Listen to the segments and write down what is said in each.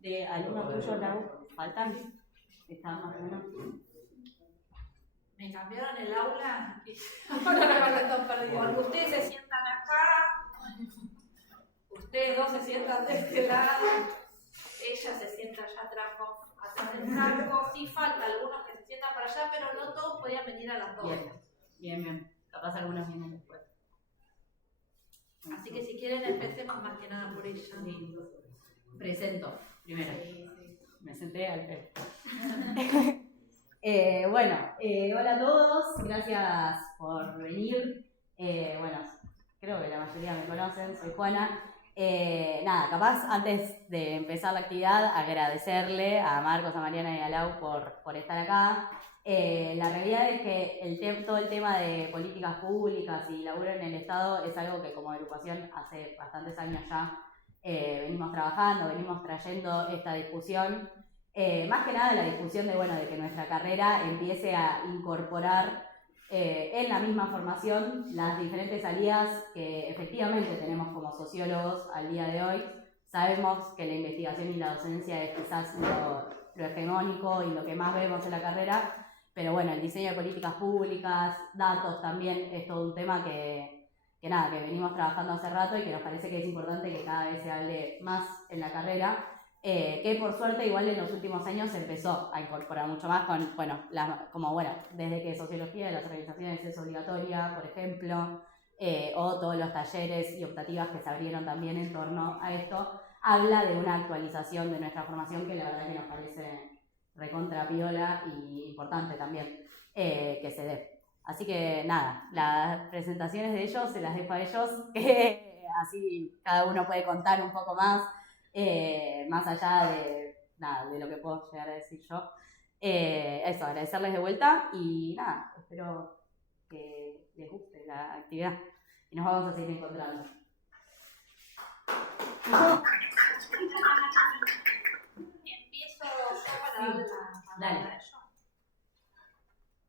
¿De alumno tuyo, Lau, faltan? ¿Están más o menos? Me cambiaron el aula y ahora me van a estar perdidos. Porque ustedes se sientan acá, ustedes dos se sientan de este lado, ella se sienta allá atrás del franco. Sí falta algunos que se sientan para allá, pero no todos podían venir a las 2. Bien. Capaz algunos vienen después. Así que si quieren empecemos más que nada por ella. Sí. Presento primero. Sí. Me senté al pie. Hola a todos, gracias por venir. Creo que la mayoría me conocen, soy Juana. Capaz antes de empezar la actividad, agradecerle a Marcos, a Mariana y a Lau por estar acá. La realidad es que todo el tema de políticas públicas y laburo en el Estado es algo que como agrupación hace bastantes años ya venimos trabajando, venimos trayendo esta discusión. Más que nada la discusión de que nuestra carrera empiece a incorporar en la misma formación las diferentes salidas que efectivamente tenemos como sociólogos al día de hoy. Sabemos que la investigación y la docencia es quizás lo hegemónico y lo que más vemos en la carrera, pero bueno, el diseño de políticas públicas, datos también es todo un tema que venimos trabajando hace rato y que nos parece que es importante que cada vez se hable más en la carrera. Que por suerte igual en los últimos años se empezó a incorporar mucho más desde que sociología de las organizaciones es obligatoria, por ejemplo, o todos los talleres y optativas que se abrieron también en torno a esto, habla de una actualización de nuestra formación que la verdad que nos parece recontra piola y importante también que se dé. Así que nada, las presentaciones de ellos se las dejo a ellos, así cada uno puede contar un poco más. Más allá de lo que puedo llegar a decir yo. Agradecerles de vuelta y nada, espero que les guste la actividad y nos vamos a seguir encontrando. Empiezo yo para darle la palabra a ellos.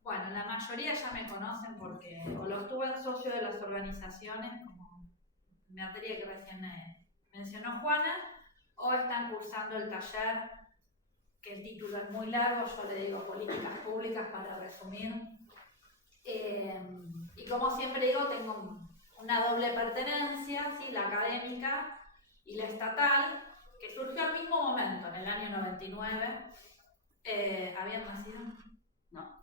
Bueno, la mayoría ya me conocen porque o los tuve en socio de las organizaciones, como materia que recién mencionó Juana, o están cursando el taller, que el título es muy largo, yo le digo políticas públicas para resumir. Y como siempre digo, tengo una doble pertenencia, ¿sí? La académica y la estatal, que surgió al mismo momento, en el año 99. ¿Habían nacido? No.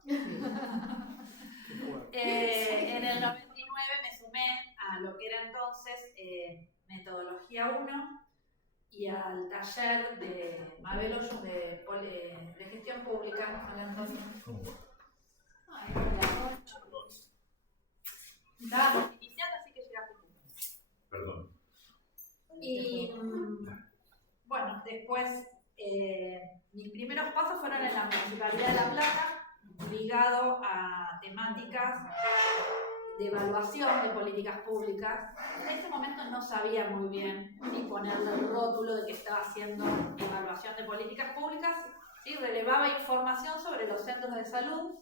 En el 99 me sumé a lo que era entonces Metodología 1 y al taller de Mabel Hoyos de Gestión Pública. Hola, Antonio. Estábamos iniciando, así que llegaste tú. Perdón. Y bueno, después mis primeros pasos fueron en la Municipalidad de La Plata, ligado a temáticas de evaluación de políticas públicas. En ese momento no sabía muy bien ni ponerle el rótulo de que estaba haciendo evaluación de políticas públicas. ¿Sí? Relevaba información sobre los centros de salud,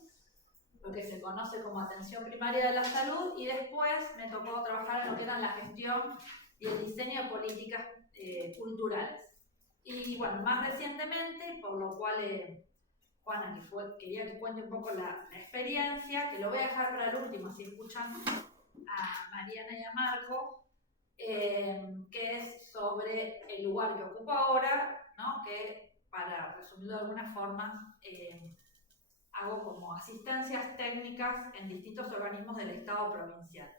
lo que se conoce como atención primaria de la salud, y después me tocó trabajar en lo que era la gestión y el diseño de políticas culturales. Y bueno, más recientemente, por lo cual Juana, quería que cuente un poco la experiencia, que lo voy a dejar para el último, así escuchan a Mariana y a Marco, que es sobre el lugar que ocupo ahora, ¿no? Que, para resumirlo de alguna forma, hago como asistencias técnicas en distintos organismos del Estado provincial.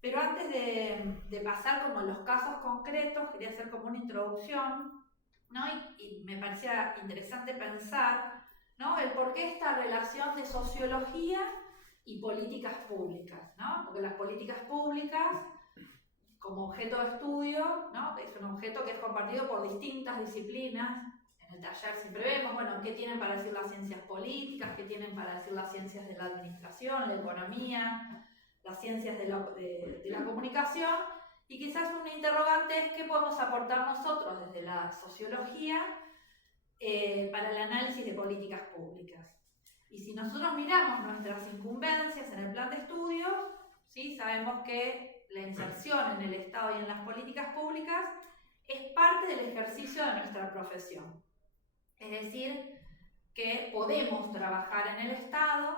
Pero antes de pasar como a los casos concretos, quería hacer como una introducción, ¿no? Y me parecía interesante pensar, ¿no? El por qué esta relación de sociología y políticas públicas, ¿no? Porque las políticas públicas, como objeto de estudio, ¿no? Es un objeto que es compartido por distintas disciplinas. En el taller siempre vemos, bueno, qué tienen para decir las ciencias políticas, qué tienen para decir las ciencias de la administración, la economía, las ciencias de la comunicación, y quizás un interrogante es qué podemos aportar nosotros desde la sociología para el análisis de políticas públicas. Y si nosotros miramos nuestras incumbencias en el plan de estudios, ¿sí? Sabemos que la inserción en el Estado y en las políticas públicas es parte del ejercicio de nuestra profesión. Es decir, que podemos trabajar en el Estado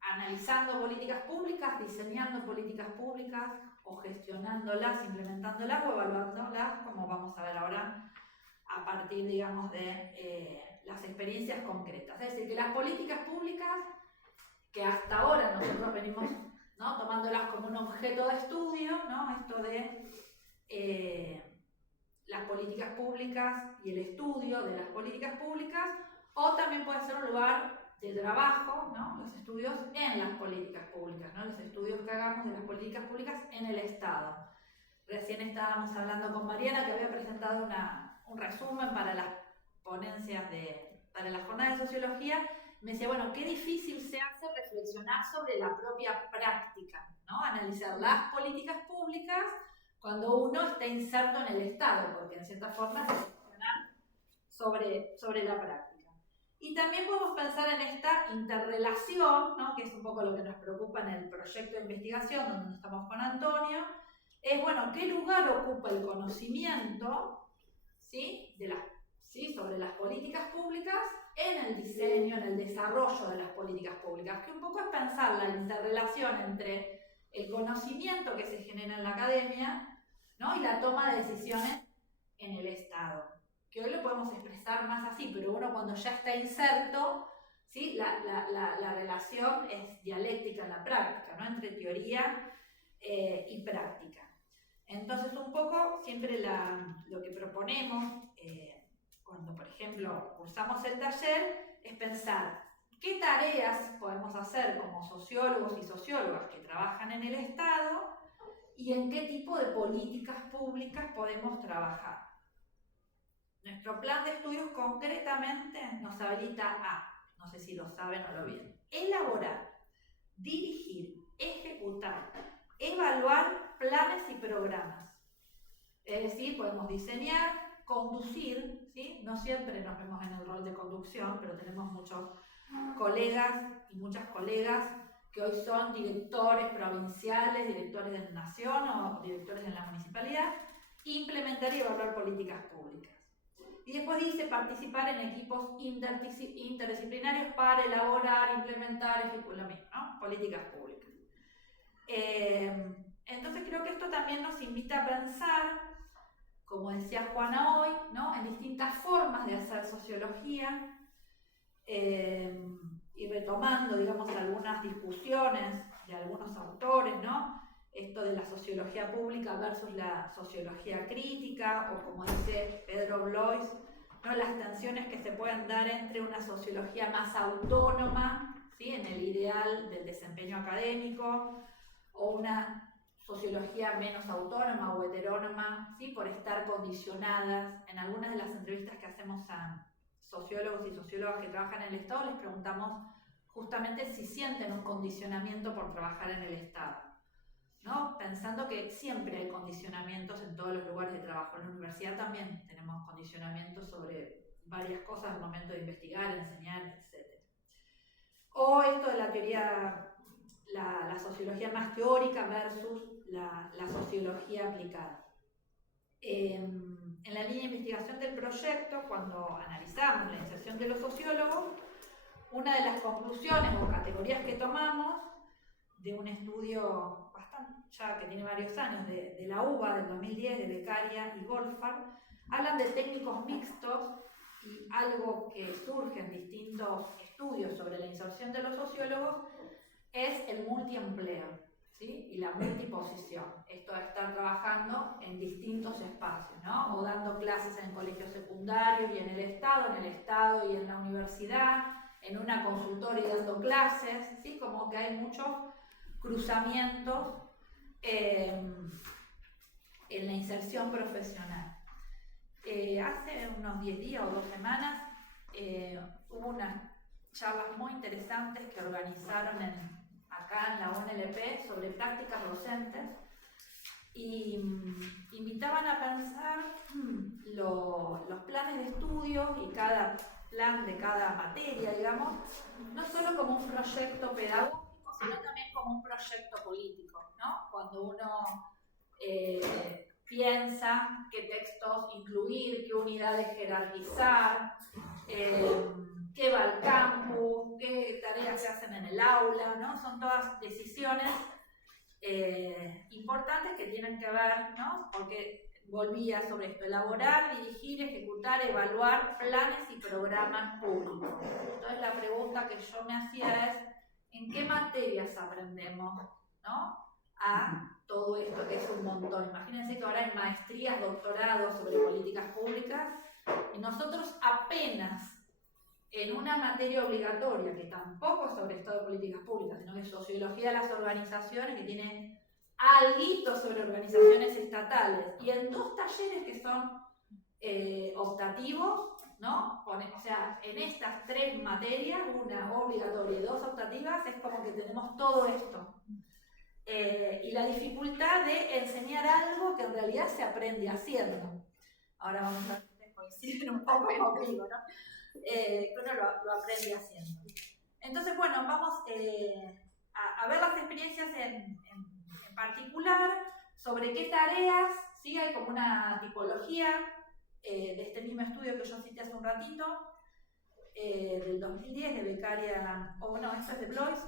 analizando políticas públicas, diseñando políticas públicas o gestionándolas, implementándolas o evaluándolas, como vamos a ver ahora, a partir, digamos, de las experiencias concretas. Es decir, que las políticas públicas, que hasta ahora nosotros venimos, ¿no?, tomándolas como un objeto de estudio, ¿no?, esto de las políticas públicas y el estudio de las políticas públicas, o también puede ser un lugar de trabajo, ¿no?, los estudios en las políticas públicas, ¿no?, los estudios que hagamos de las políticas públicas en el Estado. Recién estábamos hablando con Mariana, que había presentado un resumen para las ponencias para la jornada de sociología. Me decía, bueno, qué difícil se hace reflexionar sobre la propia práctica, ¿no?, analizar las políticas públicas cuando uno está inserto en el Estado, porque en cierta forma es reflexionar sobre la práctica. Y también podemos pensar en esta interrelación, ¿no?, que es un poco lo que nos preocupa en el proyecto de investigación, donde estamos con Antonio, es, bueno, ¿qué lugar ocupa el conocimiento, ¿sí?, sobre las políticas públicas en el diseño, en el desarrollo de las políticas públicas? Que un poco es pensar la interrelación entre el conocimiento que se genera en la academia, ¿no?, y la toma de decisiones en el Estado. Que hoy lo podemos expresar más así, pero uno cuando ya está inserto, ¿sí?, la relación es dialéctica en la práctica, ¿no?, entre teoría y práctica. Entonces, un poco siempre lo que proponemos cuando, por ejemplo, cursamos el taller es pensar qué tareas podemos hacer como sociólogos y sociólogas que trabajan en el Estado y en qué tipo de políticas públicas podemos trabajar. Nuestro plan de estudios concretamente nos habilita a, no sé si lo saben o lo bien, elaborar, dirigir, ejecutar, evaluar planes y programas. Es decir, podemos diseñar, conducir, ¿sí? No siempre nos vemos en el rol de conducción, pero tenemos muchos colegas y muchas colegas que hoy son directores provinciales, directores de la nación o directores en la municipalidad, implementar y evaluar políticas públicas. Y después dice participar en equipos interdisciplinarios para elaborar, implementar, ejecutar lo mismo, ¿no?, políticas públicas. Entonces creo que esto también nos invita a pensar, como decía Juana hoy, ¿no?, en distintas formas de hacer sociología, y retomando, digamos, algunas discusiones de algunos autores, ¿no?, esto de la sociología pública versus la sociología crítica, o como dice Pedro Blois, ¿no?, las tensiones que se pueden dar entre una sociología más autónoma, ¿sí?, en el ideal del desempeño académico, o una sociología menos autónoma o heterónoma, ¿sí?, por estar condicionadas. En algunas de las entrevistas que hacemos a sociólogos y sociólogas que trabajan en el Estado, les preguntamos justamente si sienten un condicionamiento por trabajar en el Estado, ¿no?, pensando que siempre hay condicionamientos en todos los lugares de trabajo. En la universidad también tenemos condicionamientos sobre varias cosas al momento de investigar, enseñar, etc. O esto de la teoría, la sociología más teórica versus la sociología aplicada. En la línea de investigación del proyecto, cuando analizamos la inserción de los sociólogos, una de las conclusiones o categorías que tomamos de un estudio bastante, ya que tiene varios años, de la UBA del 2010, de Beccaria y Goldfarb, hablan de técnicos mixtos, y algo que surge en distintos estudios sobre la inserción de los sociólogos es el multiempleo, ¿sí?, y la multiposición. Esto de estar trabajando en distintos espacios, ¿no?, o dando clases en colegios secundarios y en el Estado y en la universidad, en una consultoria y dando clases, ¿sí?, como que hay muchos cruzamientos en la inserción profesional. Hace unos 10 días o 2 semanas hubo unas charlas muy interesantes que organizaron acá en la UNLP sobre prácticas docentes, y invitaban a pensar los planes de estudio, y cada plan de cada materia, digamos, no solo como un proyecto pedagógico, sino también como un proyecto político, ¿no? Cuando uno piensa qué textos incluir, qué unidades jerarquizar, qué va al campus, qué tareas se hacen en el aula, ¿no? Son todas decisiones importantes que tienen que ver, ¿no? Porque volvía sobre esto, elaborar, dirigir, ejecutar, evaluar planes y programas públicos. Entonces la pregunta que yo me hacía es, ¿en qué materias aprendemos, ¿no? A todo esto que es un montón? Imagínense que ahora hay maestrías, doctorados sobre políticas públicas y nosotros apenas en una materia obligatoria, que tampoco es sobre Estado de políticas públicas, sino que es sociología de las organizaciones, que tiene algo sobre organizaciones estatales, y en 2 talleres que son optativos, ¿no? O sea, en estas 3 materias, una obligatoria y 2 optativas, es como que tenemos todo esto. Y la dificultad de enseñar algo que en realidad se aprende haciendo. Ahora vamos a ver si coinciden un poco conmigo, ¿no? Que uno lo aprende haciendo. Entonces, bueno, vamos a ver las experiencias en particular, sobre qué tareas, ¿sí? Hay como una tipología de este mismo estudio que yo cité hace un ratito, del 2010, de Becaria, o no, esto es de Blois,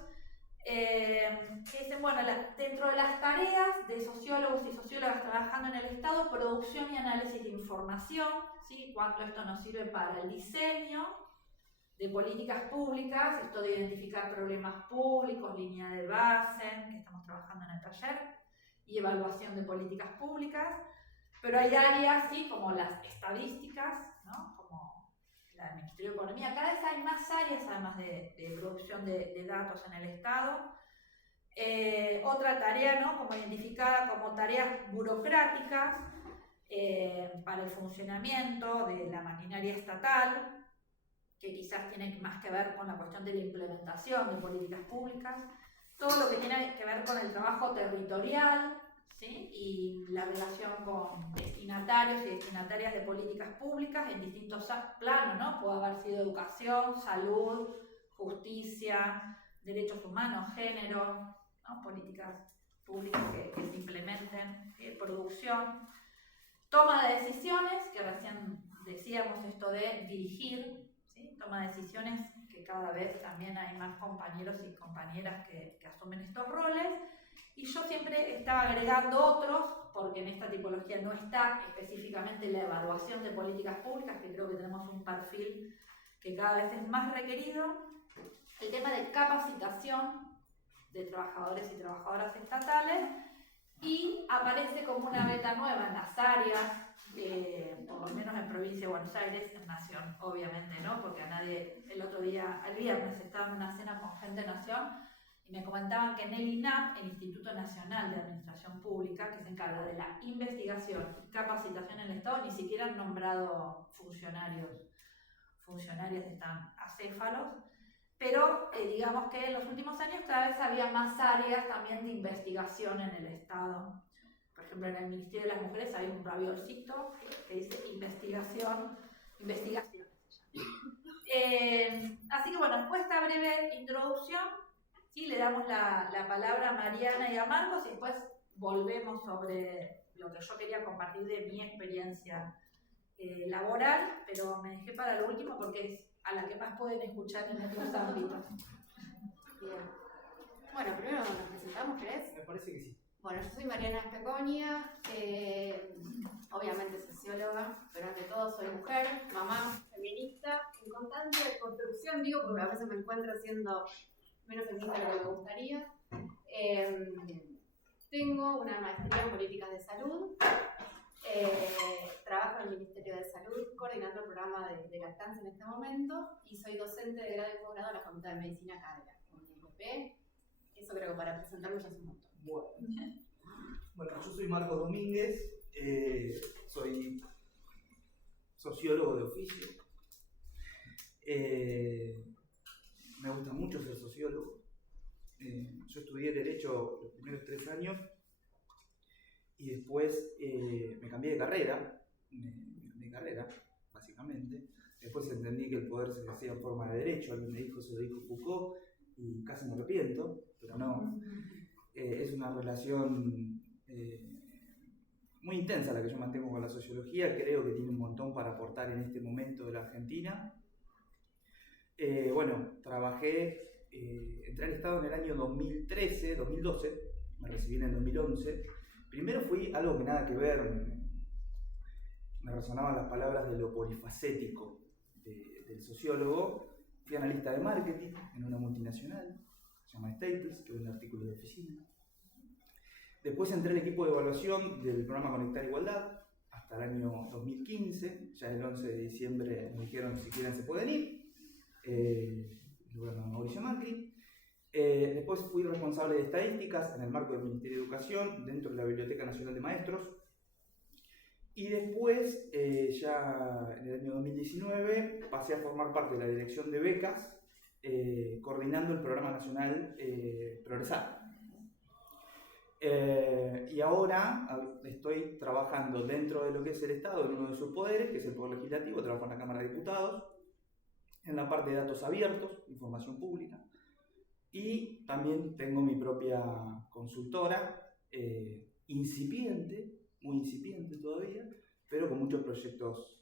que dicen, bueno, dentro de las tareas de sociólogos y sociólogas trabajando en el Estado, producción y análisis de información, ¿sí? Cuánto esto nos sirve para el diseño de políticas públicas, esto de identificar problemas públicos, línea de base, que estamos trabajando en el taller, y evaluación de políticas públicas, pero hay áreas, ¿sí? Como las estadísticas, ¿no? Como la del Ministerio de Economía, cada vez hay más áreas además de producción de datos en el Estado. Otra tarea, ¿no? Como identificada como tareas burocráticas para el funcionamiento de la maquinaria estatal, que quizás tienen más que ver con la cuestión de la implementación de políticas públicas, todo lo que tiene que ver con el trabajo territorial, ¿sí? Y la relación con destinatarios y destinatarias de políticas públicas en distintos planos, ¿no? Puede haber sido educación, salud, justicia, derechos humanos, género, ¿no? Políticas públicas que se implementen, producción, toma de decisiones, que recién decíamos esto de dirigir, ¿sí? Toma de decisiones, que cada vez también hay más compañeros y compañeras que asumen estos roles, y yo siempre estaba agregando otros, porque en esta tipología no está específicamente la evaluación de políticas públicas, que creo que tenemos un perfil que cada vez es más requerido, el tema de capacitación de trabajadores y trabajadoras estatales, y aparece como una beta nueva en las áreas, por lo menos en provincia de Buenos Aires, en Nación, obviamente, ¿no? Porque a nadie, el otro día, el viernes, estaba en una cena con gente de Nación y me comentaban que en el INAP, el Instituto Nacional de Administración Pública, que se encarga de la investigación y capacitación en el Estado, ni siquiera han nombrado funcionarios están acéfalos, pero digamos que en los últimos años cada vez había más áreas también de investigación en el Estado. Por ejemplo, en el Ministerio de las Mujeres hay un raviolcito que dice investigación. Así que bueno, después de esta breve introducción, ¿sí? Le damos la palabra a Mariana y a Marcos y después volvemos sobre lo que yo quería compartir de mi experiencia laboral, pero me dejé para lo último porque es a la que más pueden escuchar en otros ámbitos. Bien. Bueno, primero nos presentamos, ¿querés? Me parece que sí. Bueno, yo soy Mariana Especonia, obviamente socióloga, pero ante todo soy mujer, mamá, feminista, en constante construcción, digo, porque a veces me encuentro siendo menos feminista de lo que me gustaría. Tengo una maestría en políticas de salud. Trabajo en el Ministerio de Salud coordinando el programa de lactancia en este momento y soy docente de grado y posgrado en la Facultad de Medicina acá de la UNLP. Eso creo que para presentarme ya es un montón. Bueno, yo soy Marcos Domínguez, soy sociólogo de oficio. Me gusta mucho ser sociólogo. Yo estudié Derecho los primeros 3 años y después me cambié de carrera, básicamente. Después entendí que el poder se ejercía en forma de derecho, alguien me dijo, se lo dijo Foucault, y casi me arrepiento, pero no. Es una relación muy intensa la que yo mantengo con la sociología, creo que tiene un montón para aportar en este momento de la Argentina. Bueno, trabajé, entré al Estado en el año 2012, me recibí en el 2011. Primero fui algo que nada que ver, me resonaban las palabras de lo polifacético del sociólogo. Fui analista de marketing en una multinacional, se llama Staples, que vende artículos de oficina. Después entré al equipo de evaluación del programa Conectar Igualdad hasta el año 2015. Ya el 11 de diciembre me dijeron si quieren se pueden ir. El gobernador Mauricio Macri. Después fui responsable de estadísticas en el marco del Ministerio de Educación dentro de la Biblioteca Nacional de Maestros. Y después, ya en el año 2019, pasé a formar parte de la dirección de becas, coordinando el programa nacional Progresar. Y ahora estoy trabajando dentro de lo que es el Estado, en uno de sus poderes, que es el Poder Legislativo, trabajo en la Cámara de Diputados, en la parte de datos abiertos, información pública, y también tengo mi propia consultora, incipiente, muy incipiente todavía, pero con muchos proyectos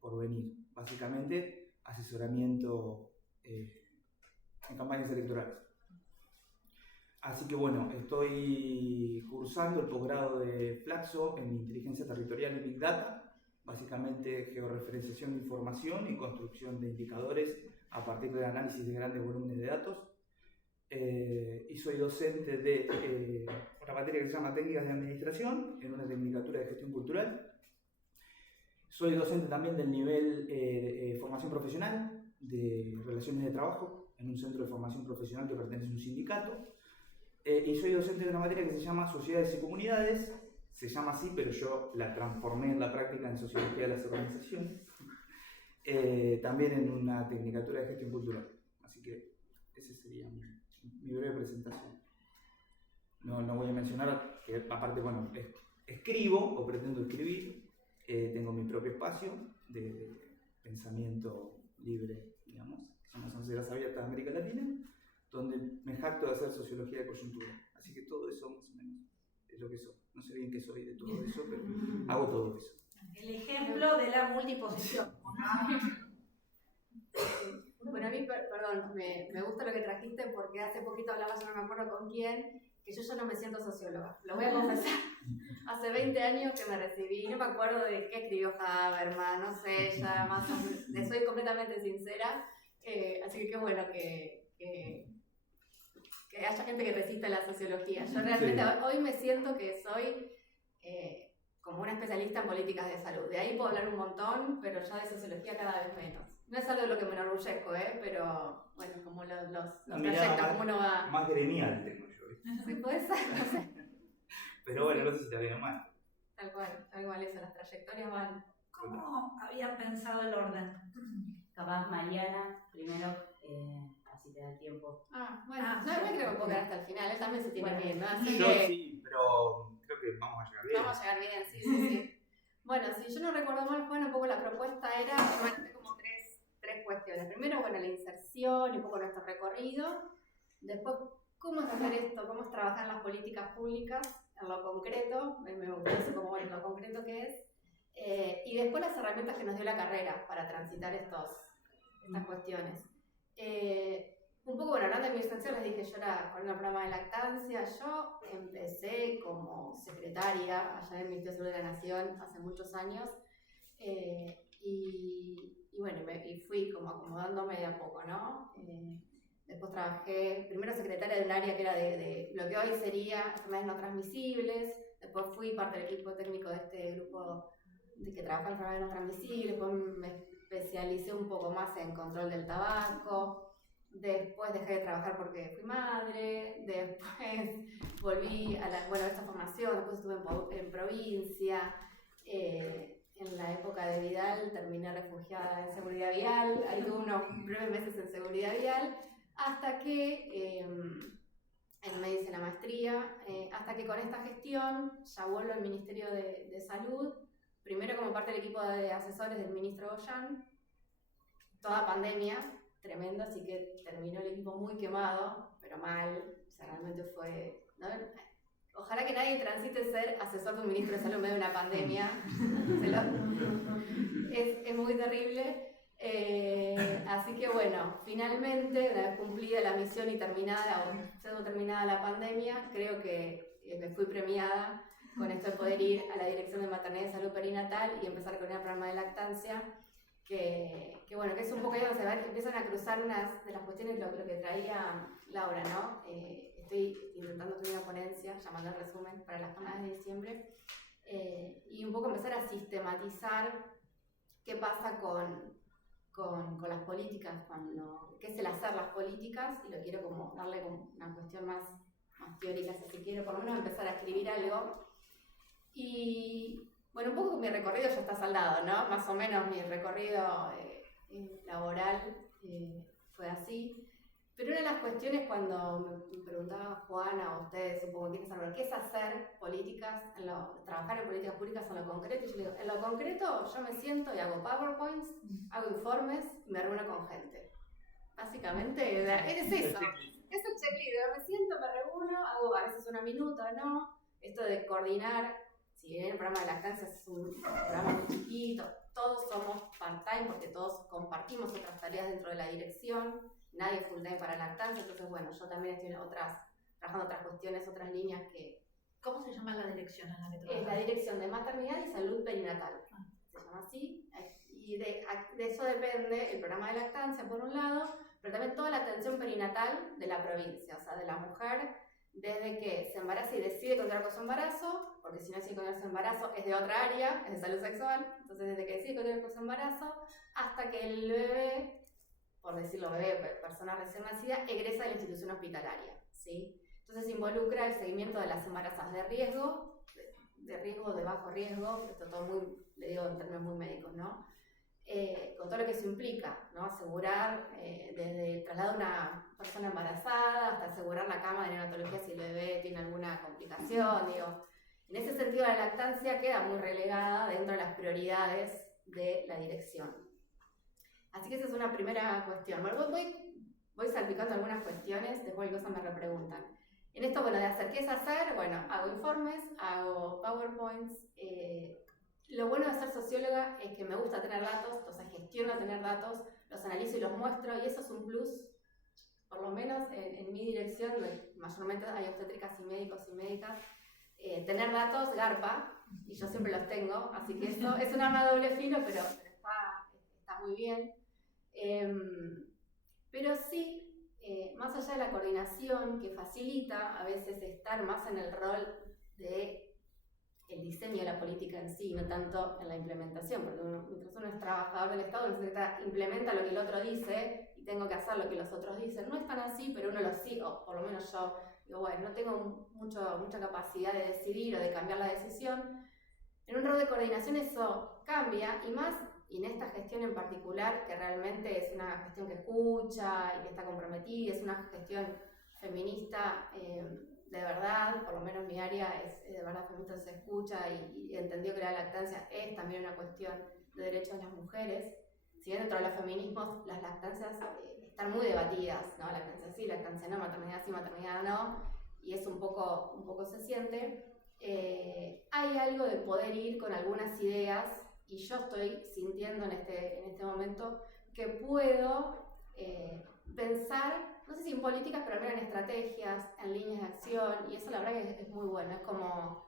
por venir. Básicamente, asesoramiento en campañas electorales. Así que bueno, estoy cursando el posgrado de Flaxo en inteligencia territorial y Big Data, básicamente georreferenciación de información y construcción de indicadores a partir del análisis de grandes volúmenes de datos. Y soy docente de una materia que se llama Técnicas de Administración en una tecnicatura de Gestión Cultural. Soy docente también del nivel formación profesional de Relaciones de Trabajo en un centro de formación profesional que pertenece a un sindicato. Y soy docente de una materia que se llama Sociedades y Comunidades, se llama así, pero yo la transformé en la práctica en Sociología de las Organizaciones, también en una tecnicatura de Gestión Cultural. Así que ese sería mi breve presentación. No voy a mencionar que aparte, bueno, escribo o pretendo escribir, tengo mi propio espacio de pensamiento libre, digamos, que se llama Sociedades Abiertas de América Latina, donde me jacto de hacer sociología de coyuntura. Así que todo eso más o menos es lo que soy. No sé bien qué soy de todo eso, pero hago todo eso. El ejemplo de la multiposición. Bueno, a mí, perdón, me gusta lo que trajiste porque hace poquito hablaba, yo no me acuerdo con quién, que yo ya no me siento socióloga. Lo voy a confesar. Hace 20 años que me recibí, no me acuerdo de qué escribió Habermas, no sé, ya más o menos, le soy completamente sincera. Así que qué bueno que haya gente que resista la sociología. Yo realmente hoy me siento que soy como una especialista en políticas de salud. De ahí puedo hablar un montón, pero ya de sociología cada vez menos. No es algo de lo que me enorgullezco, pero bueno, como los trayectos, como uno va... Más gremial tengo yo. ¿Sí puede ser? No sé. Pero bueno, no sé si te viene mal. Tal cual eso, las trayectorias van... ¿Cómo habían pensado el orden? Capaz Mariana, primero, así te da tiempo. Bueno, yo creo que me puedo quedar hasta el final, él también se tiene que ir, ¿no? Así Yo que... sí, pero creo que vamos a llegar bien. Vamos a llegar bien, sí. Bueno, si yo no recuerdo mal, Juan, un poco la propuesta era, yo maneté como tres cuestiones. Primero, bueno, la inserción y un poco nuestro recorrido. Después, cómo es hacer esto, cómo es trabajar en las políticas públicas, en lo concreto, me gusta eso como, bueno, lo concreto que es. Y después las herramientas que nos dio la carrera para transitar estas cuestiones. Un poco, bueno, hablando de mi extensión, les dije, yo era con el programa de lactancia. Yo empecé como secretaria allá en el Ministerio de Salud de la Nación hace muchos años. Y bueno, y fui como acomodándome de a poco, ¿no? Después trabajé, primero secretaria de un área que era de lo que hoy sería enfermedades no transmisibles. Después fui parte del equipo técnico de este grupo que trabaja en enfermedades no transmisibles. Después me especialicé un poco más en control del tabaco. Después dejé de trabajar porque fui madre, después volví a esta formación, después estuve en provincia, en la época de Vidal terminé refugiada en seguridad vial, ahí tuve unos breves meses en seguridad vial, hasta que, en medio de la maestría, hasta que con esta gestión ya vuelvo al Ministerio de Salud, primero como parte del equipo de asesores del ministro Goyan, toda pandemia, tremendo, así que terminó el equipo muy quemado, pero mal, o sea, realmente fue, ¿no? Ojalá que nadie transite ser asesor de un ministro de salud en medio de una pandemia, es muy terrible. Así que bueno, finalmente, una vez cumplida la misión y terminada, o siendo terminada la pandemia, creo que me fui premiada con esto de poder ir a la Dirección de Maternidad y Salud Perinatal y empezar con el programa de lactancia, que bueno, que es un poco ahí donde empiezan a cruzar unas de las cuestiones, lo que traía Laura, ¿no? Estoy intentando tener una ponencia, llamando al resumen, para las jornadas de diciembre, y un poco empezar a sistematizar qué pasa con las políticas, qué es el hacer las políticas, y lo quiero como darle como una cuestión más teórica, si quiero por lo menos empezar a escribir algo. Y bueno, un poco mi recorrido ya está saldado, ¿no? Más o menos mi recorrido laboral fue así. Pero una de las cuestiones cuando me preguntaba Juana o ustedes, supongo que quieren saber qué es hacer políticas, trabajar en políticas públicas en lo concreto, y yo digo, en lo concreto yo me siento y hago PowerPoints, hago informes y me reúno con gente. Básicamente es eso, es el checklist, me siento, me reúno, hago a veces una minuta, ¿no? Esto de coordinar, si bien el programa de lactancia es un programa muy chiquito, todos somos part-time porque todos compartimos otras tareas dentro de la dirección, nadie full-time para lactancia, entonces bueno, yo también estoy trabajando otras cuestiones, otras líneas que... ¿Cómo se llama la dirección en la que Es trabajas? la Dirección de Maternidad y Salud Perinatal, se llama así, y de eso depende el programa de lactancia por un lado, pero también toda la atención perinatal de la provincia, o sea, de la mujer, desde que se embaraza y decide continuar con su embarazo, porque si no decide continuar su embarazo es de otra área, es de salud sexual, entonces desde que decide continuar con su embarazo hasta que el bebé, por decirlo bebé, persona recién nacida, egresa de la institución hospitalaria, ¿sí? Entonces involucra el seguimiento de las embarazadas de riesgo, de bajo riesgo, esto todo muy, le digo en términos muy médicos, ¿no? Con todo lo que eso implica, ¿no? Asegurar desde el traslado de una persona embarazada hasta asegurar la cama de neonatología si el bebé tiene alguna complicación, digo. En ese sentido la lactancia queda muy relegada dentro de las prioridades de la dirección. Así que esa es una primera cuestión. Bueno, voy salpicando algunas cuestiones, después de cosas me repreguntan. En esto, bueno, de hacer, ¿qué es hacer? Bueno, hago informes, hago PowerPoints. Lo bueno de ser socióloga es que me gusta tener datos, entonces gestiono tener datos, los analizo y los muestro, y eso es un plus, por lo menos en mi dirección, donde mayormente hay obstétricas y médicos y médicas. Tener datos garpa, y yo siempre los tengo, así que eso es un arma de doble filo, pero está muy bien. Pero sí, más allá de la coordinación que facilita a veces estar más en el rol de el diseño de la política en sí, no tanto en la implementación, porque mientras uno es trabajador del Estado, uno implementa lo que el otro dice y tengo que hacer lo que los otros dicen. No es tan así, pero uno lo sigue, o por lo menos yo digo, bueno, no tengo mucha capacidad de decidir o de cambiar la decisión. En un rol de coordinación eso cambia, y en esta gestión en particular, que realmente es una gestión que escucha y que está comprometida, es una gestión feminista de verdad, por lo menos mi área es de verdad feminista, se escucha y entendió que la lactancia es también una cuestión de derechos de las mujeres. Si bien dentro de los feminismos las lactancias están muy debatidas, ¿no? Lactancia sí, lactancia no, maternidad sí, maternidad no, y es un poco se siente. Hay algo de poder ir con algunas ideas, y yo estoy sintiendo en este momento que puedo pensar, no sé si en políticas, pero al menos en estrategias, en líneas de acción, y eso la verdad que es muy bueno, es como,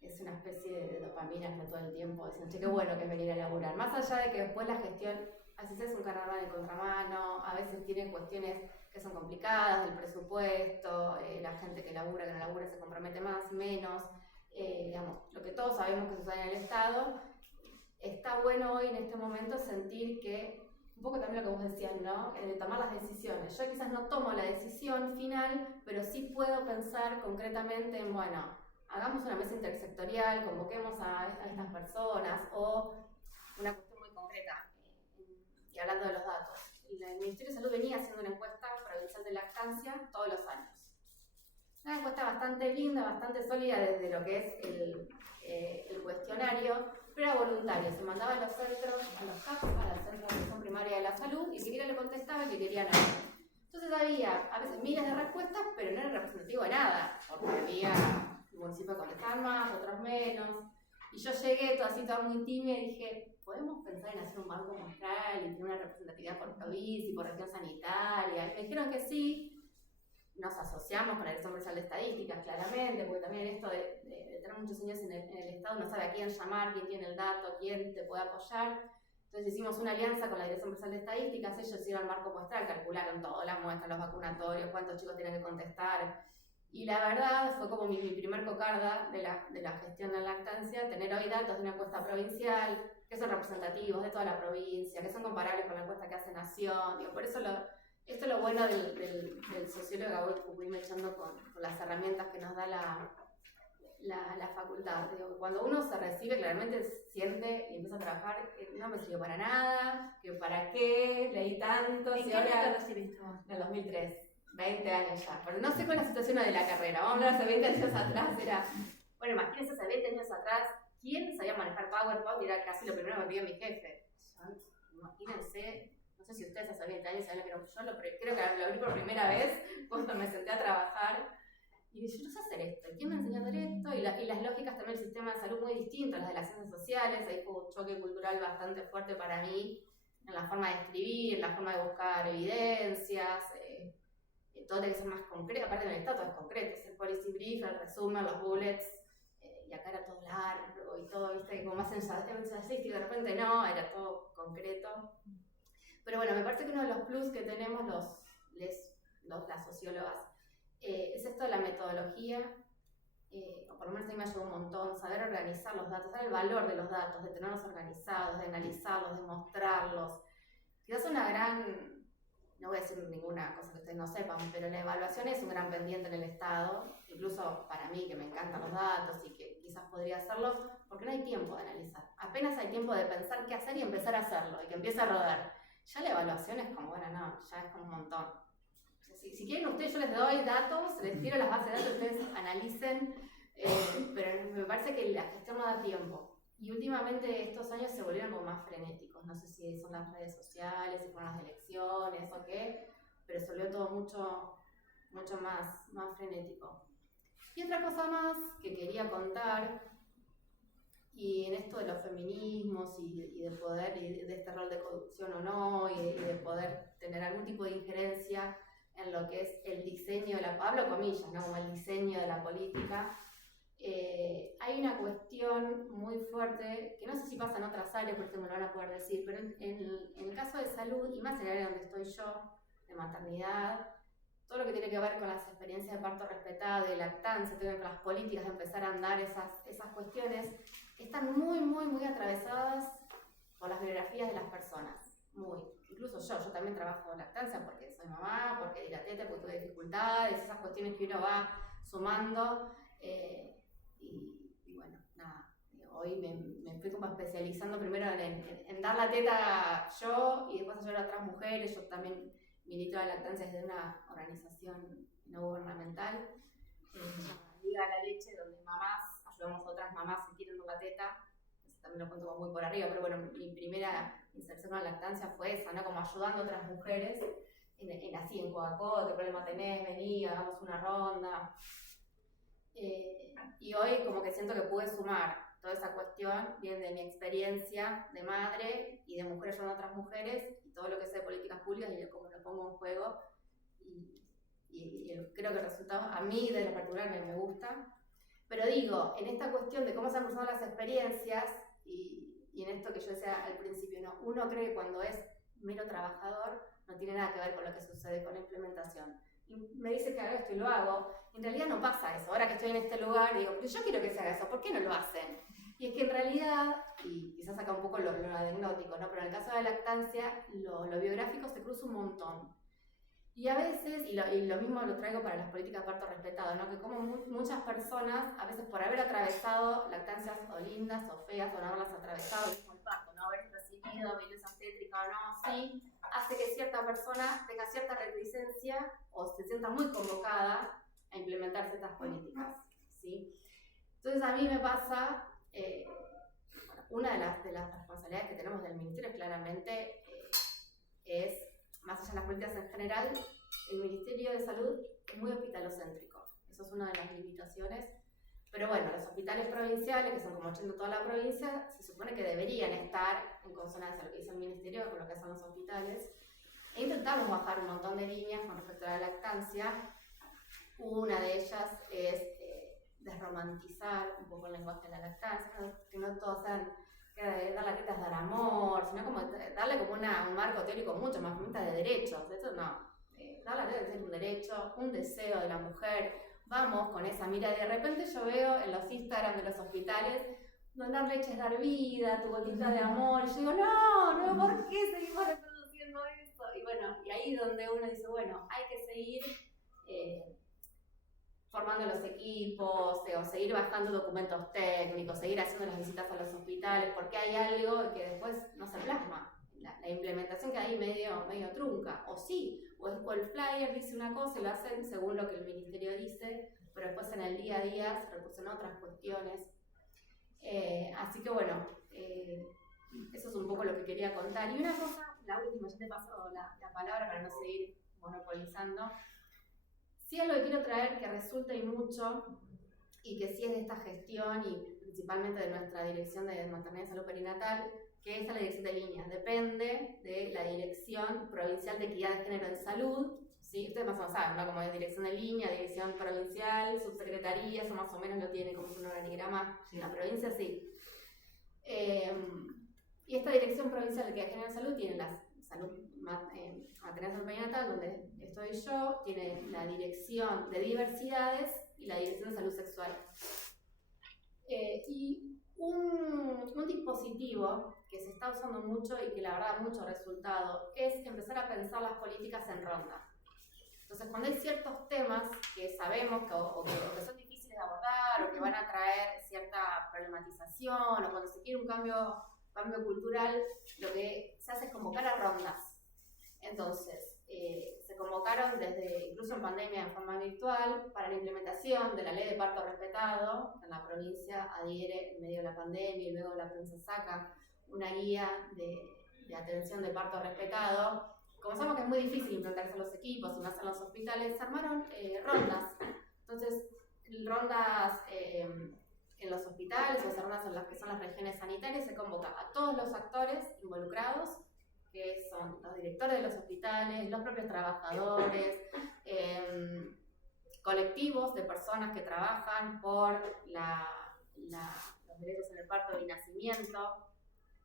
es una especie de dopamina que todo el tiempo diciendo, che, qué bueno que es venir a laburar, más allá de que después la gestión, así es un carnaval de contramano, a veces tiene cuestiones que son complicadas, del presupuesto, la gente que labura, que no labura, se compromete más, menos, digamos, lo que todos sabemos que sucede en el Estado. Está bueno hoy en este momento sentir que, un poco también lo que vos decías, ¿no? De tomar las decisiones. Yo quizás no tomo la decisión final, pero sí puedo pensar concretamente en, bueno, hagamos una mesa intersectorial, convoquemos a estas personas, o una cuestión muy concreta, y hablando de los datos. El Ministerio de Salud venía haciendo una encuesta provincial de lactancia todos los años. Una encuesta bastante linda, bastante sólida desde lo que es el cuestionario, pero era voluntario, se mandaba a los centros, a los CAPS, a los centros de atención primaria de la salud, y si querían le contestaban que querían algo. Entonces había a veces miles de respuestas, pero no era representativo de nada, porque había municipios que contestaban más, otros menos. Y yo llegué toda muy tímida y dije, ¿podemos pensar en hacer un banco muestral y tener una representatividad por provincia y por región sanitaria? Y me dijeron que sí. Nos asociamos con la Dirección Provincial de Estadísticas, claramente, porque también esto de tener muchos años en el Estado, no sabe a quién llamar, quién tiene el dato, quién te puede apoyar. Entonces hicimos una alianza con la Dirección Provincial de Estadísticas, ellos hicieron el marco muestral, calcularon todo, las muestras, los vacunatorios, cuántos chicos tienen que contestar. Y la verdad fue como mi primer cocarda de la gestión de la lactancia, tener hoy datos de una encuesta provincial, que son representativos de toda la provincia, que son comparables con la encuesta que hace Nación. Digo, por eso esto es lo bueno del sociólogo que voy echando con las herramientas que nos da la facultad. Digo, cuando uno se recibe, claramente siente y empieza a trabajar, no me sirvió para nada, que para qué, leí tanto. ¿En qué año te recibiste vos? En el 2003, 20 años ya. Pero no sé cuál es la situación de la carrera. Vamos a hablar hace 20 años atrás. Bueno, imagínense hace 20 años atrás, ¿quién sabía manejar PowerPoint? Era casi lo primero que me pidió mi jefe. Imagínense. No sé si ustedes hace 20 años saben que yo creo que lo abrí por primera vez cuando me senté a trabajar. Y dije, yo no sé hacer esto. ¿Quién me enseñó a hacer esto? Y las lógicas también del sistema de salud muy distinto, las de las ciencias sociales. Ahí fue un choque cultural bastante fuerte para mí en la forma de escribir, en la forma de buscar evidencias. Todo tiene que ser más concreto. Aparte del Estado todo es concreto. Es el policy brief, el resumen, los bullets. Y acá era todo largo y todo, viste, como más ensayístico. Y de repente no, era todo concreto. Pero bueno, me parece que uno de los plus que tenemos las sociólogas es esto de la metodología, o por lo menos a mí me ayudó un montón, saber organizar los datos, saber el valor de los datos, de tenerlos organizados, de analizarlos, de mostrarlos. Quizás una gran, no voy a decir ninguna cosa que ustedes no sepan, pero la evaluación es un gran pendiente en el Estado, incluso para mí que me encantan los datos y que quizás podría hacerlo, porque no hay tiempo de analizar. Apenas hay tiempo de pensar qué hacer y empezar a hacerlo, y que empiece a rodar. Ya la evaluación es como, bueno, no, ya es como un montón. O sea, si quieren ustedes, yo les doy datos, les tiro las bases de datos, ustedes analicen, pero me parece que la gestión no da tiempo. Y últimamente estos años se volvieron como más frenéticos. No sé si son las redes sociales, si fueron las elecciones o qué, pero se volvió todo mucho más frenético. Y otra cosa más que quería contar, y en esto de los feminismos y de poder, y de este rol de corrupción o no, y de poder tener algún tipo de injerencia en lo que es el diseño de hablo comillas, ¿no? Como el diseño de la política, hay una cuestión muy fuerte, que no sé si pasa en otras áreas, por eso me lo van a poder decir, pero en el caso de salud, y más en el área donde estoy yo, de maternidad, todo lo que tiene que ver con las experiencias de parto respetado, de lactancia, tiene que ver con las políticas de empezar a andar esas cuestiones, están muy atravesadas por las biografías de las personas. Incluso yo también trabajo en lactancia porque soy mamá, porque di la teta, porque tuve dificultades, esas cuestiones que uno va sumando. Y bueno, nada, hoy me fui como especializando primero en dar la teta yo y después ayudar a otras mujeres. Yo también milito la lactancia desde una organización no gubernamental, Liga de la Leche, donde mamás ayudamos a otras mamás que quieren dar la teta. También lo cuento como muy por arriba, pero bueno, mi primera inserción en la lactancia fue esa, ¿no? Como ayudando a otras mujeres así en Coca-Cola, ¿qué problema tenés? Vení, hagamos una ronda. Y hoy como que siento que pude sumar toda esa cuestión, bien de mi experiencia de madre y de mujer ayudando a otras mujeres, y todo lo que sé de políticas públicas y cómo lo pongo en juego. Y creo que el resultado a mí de lo particular me gusta. Pero digo, en esta cuestión de cómo se han cruzado las experiencias y en esto que yo decía al principio, ¿no? Uno cree que cuando es mero trabajador no tiene nada que ver con lo que sucede con la implementación. Y me dice que haga esto y lo hago. En realidad no pasa eso. Ahora que estoy en este lugar, digo, pero yo quiero que se haga eso, ¿por qué no lo hacen? Y es que en realidad, y quizás acá un poco lo anecdótico, ¿no? Pero en el caso de la lactancia, lo biográfico se cruza un montón. Y a veces, y lo mismo lo traigo para las políticas de parto respetado, ¿no? Que como muchas personas, a veces por haber atravesado lactancias o lindas o feas, o no haberlas atravesado, como el parto, no haber recibido violencia obstétrica o no, sí, hace que cierta persona tenga cierta reticencia o se sienta muy convocada a implementar ciertas políticas, ¿sí? Entonces a mí me pasa, una de las responsabilidades que tenemos del Ministerio claramente es, más allá de las políticas en general, el Ministerio de Salud es muy hospitalocéntrico. Eso es una de las limitaciones. Pero bueno, los hospitales provinciales, que son como 80 toda la provincia, se supone que deberían estar en consonancia a lo que dice el Ministerio con lo que son los hospitales. E intentamos bajar un montón de líneas con respecto a la lactancia. Una de ellas es desromantizar un poco el lenguaje de la lactancia, que no todos sean dar la teta es dar amor, sino como darle como un marco teórico mucho más feminista de derechos. Esto no, dar la teta es un derecho, un deseo de la mujer. Vamos con esa mirada. De repente yo veo en los Instagram de los hospitales, donar leche es dar vida, tu gotita de amor, y yo digo, no, ¿por qué seguimos reproduciendo eso? Y bueno, y ahí donde uno dice, bueno, hay que seguir formando los equipos, o seguir bajando documentos técnicos, seguir haciendo las visitas a los hospitales, porque hay algo que después no se plasma. La implementación queda ahí medio trunca, o sí, o el flyer dice una cosa y lo hacen según lo que el ministerio dice, pero después en el día a día se recurren otras cuestiones. Así que bueno, eso es un poco lo que quería contar. Y una cosa, la última, ya te paso la palabra para no seguir monopolizando. Sí, algo que quiero traer que resulta y mucho, y que sí es de esta gestión y principalmente de nuestra dirección de maternidad y salud perinatal, que es la dirección de línea. Depende de la Dirección Provincial de Equidad de Género en Salud, ¿sí? Ustedes más o menos saben, ¿no? Como es dirección de línea, dirección provincial, subsecretaría, eso más o menos lo tiene como un organigrama en la provincia, sí. Y esta Dirección Provincial de Equidad de Género en Salud tiene la maternidad y salud perinatal, donde estoy yo, tiene la Dirección de Diversidades y la Dirección de Salud Sexual. Y un dispositivo que se está usando mucho y que la verdad da mucho resultado es empezar a pensar las políticas en ronda. Entonces, cuando hay ciertos temas que sabemos que son difíciles de abordar o que van a traer cierta problematización o cuando se quiere un cambio cultural, lo que se hace es convocar a rondas. Entonces, se convocaron incluso en pandemia en forma virtual, para la implementación de la ley de parto respetado. En la provincia adhiere en medio de la pandemia y luego la provincia saca una guía de atención de parto respetado. Como sabemos que es muy difícil implantarse en los equipos y más en los hospitales, se armaron rondas. Entonces, rondas en los hospitales o rondas en las que son las regiones sanitarias, se convoca a todos los actores involucrados, que son los directores de los hospitales, los propios trabajadores, colectivos de personas que trabajan por los derechos en el parto y nacimiento,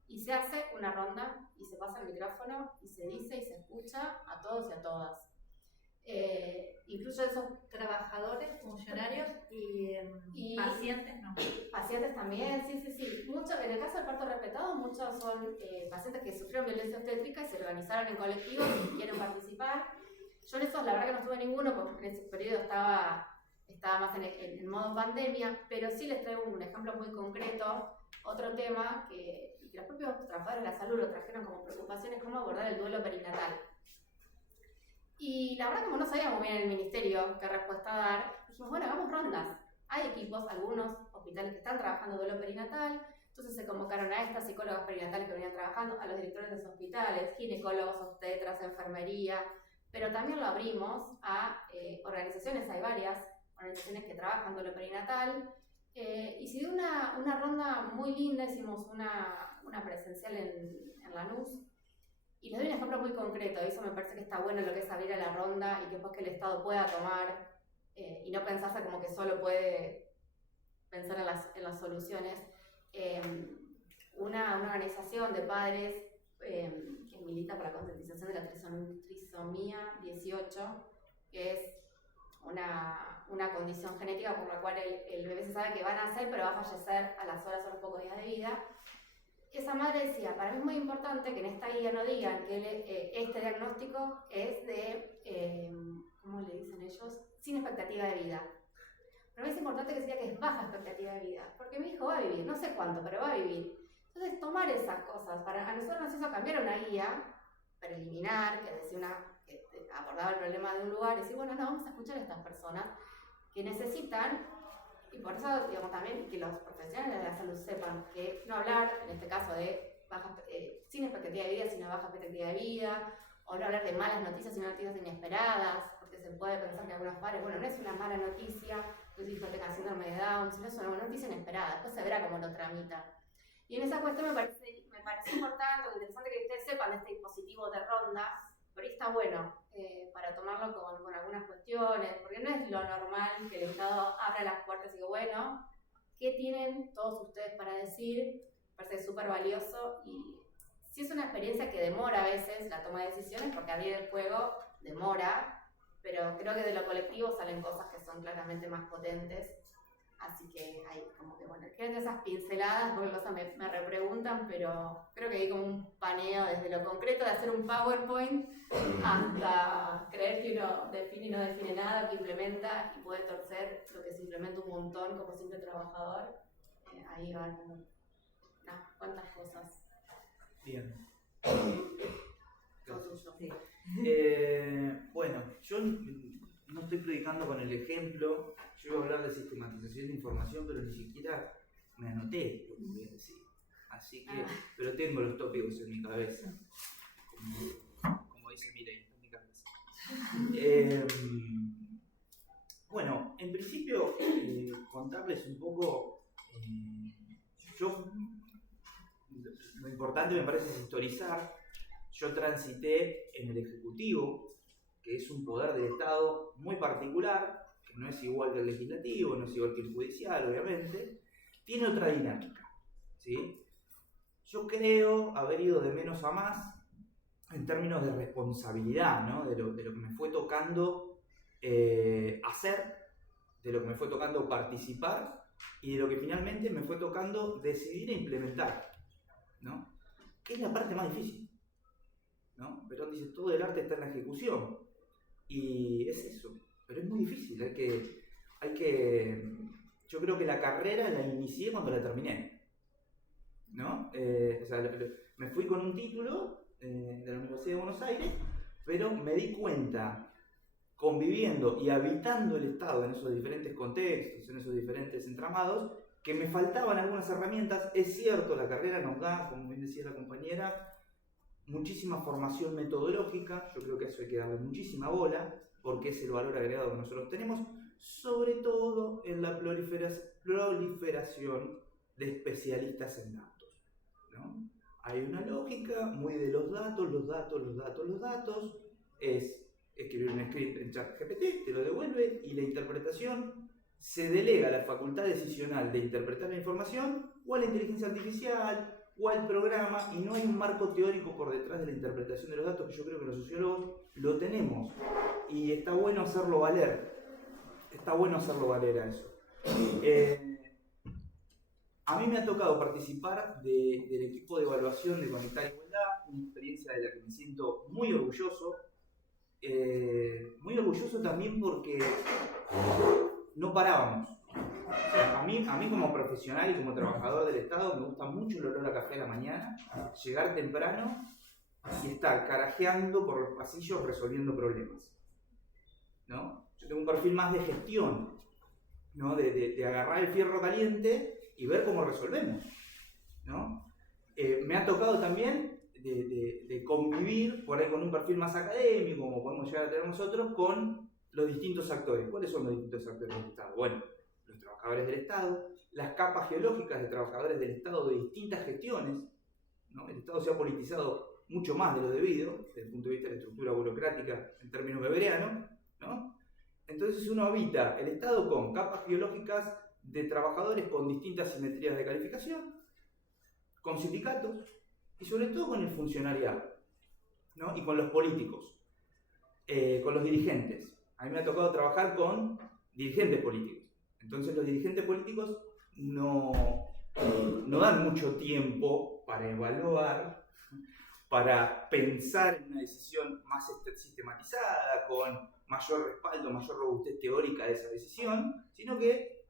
y se hace una ronda y se pasa el micrófono y se dice y se escucha a todos y a todas. Incluso esos Trabajadores, funcionarios y pacientes, ¿no? Pacientes también, sí. Muchos, en el caso del parto respetado, muchos son pacientes que sufrieron violencia obstétrica y se organizaron en colectivos y quieren participar. Yo en esos, la verdad que no estuve ninguno, porque en ese periodo estaba más en modo pandemia, pero sí les traigo un ejemplo muy concreto, otro tema que los propios trabajadores de la salud lo trajeron como preocupación, es cómo abordar el duelo perinatal. Y la verdad, como no sabíamos bien en el ministerio qué respuesta dar, dijimos, bueno, hagamos rondas. Hay equipos, algunos hospitales que están trabajando duelo perinatal, entonces se convocaron a estas psicólogas perinatales que venían trabajando, a los directores de los hospitales, ginecólogos, obstetras, enfermería, pero también lo abrimos a organizaciones, hay varias organizaciones que trabajan duelo perinatal, y se dio una ronda muy linda, hicimos una presencial en Lanús. Y les doy un ejemplo muy concreto, eso me parece que está bueno lo que es abrir a la ronda y que después que el Estado pueda tomar y no pensarse como que solo puede pensar en las soluciones. Una organización de padres que milita por la concientización de la trisomía 18, que es una condición genética por la cual el bebé se sabe que va a nacer pero va a fallecer a las horas o los pocos días de vida. Esa madre decía, para mí es muy importante que en esta guía no digan que este diagnóstico es de, ¿cómo le dicen ellos? Sin expectativa de vida. Para mí es importante que se diga que es baja expectativa de vida, porque mi hijo va a vivir, no sé cuánto, pero va a vivir. Entonces, tomar esas cosas, a nosotros nos hizo cambiar una guía preliminar, que decía abordaba el problema de un lugar, y decir, bueno, no, vamos a escuchar a estas personas que necesitan Y por eso, digamos, también que los profesionales de la salud sepan que no hablar, en este caso, de sin expectativa de vida, sino baja expectativa de vida, o no hablar de malas noticias, sino noticias inesperadas, porque se puede pensar que algunos padres, bueno, no es una mala noticia que su hijo tenga síndrome de Down, sino es una noticia inesperada, después se verá cómo lo tramita. Y en esa cuestión me parece importante o interesante que ustedes sepan de este dispositivo de rondas, pero ahí está bueno para tomarlo con algunas cuestiones, porque no es lo normal que el Estado abra las puertas y diga, bueno, ¿qué tienen todos ustedes para decir? Me parece súper valioso y sí es una experiencia que demora a veces la toma de decisiones, porque abrir el juego demora, pero creo que de lo colectivo salen cosas que son claramente más potentes. Así que hay como que, bueno, quieren esas pinceladas, porque cosas me repreguntan, pero creo que hay como un paneo desde lo concreto de hacer un PowerPoint hasta creer que uno define y no define nada, que implementa y puede torcer lo que se implementa un montón como simple trabajador. Ahí van como, cuántas cosas. Bien. Todo tuyo. Sí. Bueno, yo no estoy predicando con el ejemplo. Yo iba a hablar de sistematización de información, pero ni siquiera me anoté lo que voy a decir. Así que, pero tengo los tópicos en mi cabeza. Como dice Mireille, está en mi cabeza. Bueno, en principio, contarles un poco. Lo importante me parece es historizar. Yo transité en el Ejecutivo, que es un poder del Estado muy particular, que no es igual que el legislativo, no es igual que el judicial, obviamente, tiene otra dinámica, ¿sí? Yo creo haber ido de menos a más en términos de responsabilidad, ¿no? de lo que me fue tocando hacer, de lo que me fue tocando participar y de lo que finalmente me fue tocando decidir e implementar, ¿no? Que es la parte más difícil, ¿no? Perón dice, todo el arte está en la ejecución. Y es eso, pero es muy difícil, yo creo que la carrera la inicié cuando la terminé, ¿no? O sea, me fui con un título de la Universidad de Buenos Aires, pero me di cuenta, conviviendo y habitando el Estado en esos diferentes contextos, en esos diferentes entramados, que me faltaban algunas herramientas. Es cierto, la carrera nos da, como bien decía la compañera, muchísima formación metodológica. Yo creo que a eso hay que darle muchísima bola, porque es el valor agregado que nosotros tenemos, sobre todo en la proliferación de especialistas en datos, ¿no? Hay una lógica muy de los datos, es escribir un script en ChatGPT, te lo devuelve, y la interpretación se delega a la facultad decisional de interpretar la información o a la inteligencia artificial o al programa, y no hay un marco teórico por detrás de la interpretación de los datos, que yo creo que los sociólogos lo tenemos, y está bueno hacerlo valer, a eso. A mí me ha tocado participar del equipo de evaluación de Conectar Igualdad, una experiencia de la que me siento muy orgulloso también porque no parábamos. O sea, a mí como profesional y como trabajador del Estado me gusta mucho el olor a café a la mañana, llegar temprano y estar carajeando por los pasillos resolviendo problemas, ¿no? Yo tengo un perfil más de gestión, ¿no? De agarrar el fierro caliente y ver cómo resolvemos, ¿no? Me ha tocado también de convivir por ahí con un perfil más académico, como podemos llegar a tener nosotros, con los distintos actores. ¿Cuáles son los distintos actores del Estado? Bueno, los trabajadores del Estado, las capas geológicas de trabajadores del Estado de distintas gestiones, ¿no? El Estado se ha politizado mucho más de lo debido, desde el punto de vista de la estructura burocrática en términos weberianos, ¿no? Entonces uno habita el Estado con capas geológicas de trabajadores con distintas simetrías de calificación, con sindicatos y sobre todo con el funcionariado, ¿no? Y con los políticos, con los dirigentes. A mí me ha tocado trabajar con dirigentes políticos. Entonces los dirigentes políticos no dan mucho tiempo para evaluar, para pensar en una decisión más sistematizada, con mayor respaldo, mayor robustez teórica de esa decisión, sino que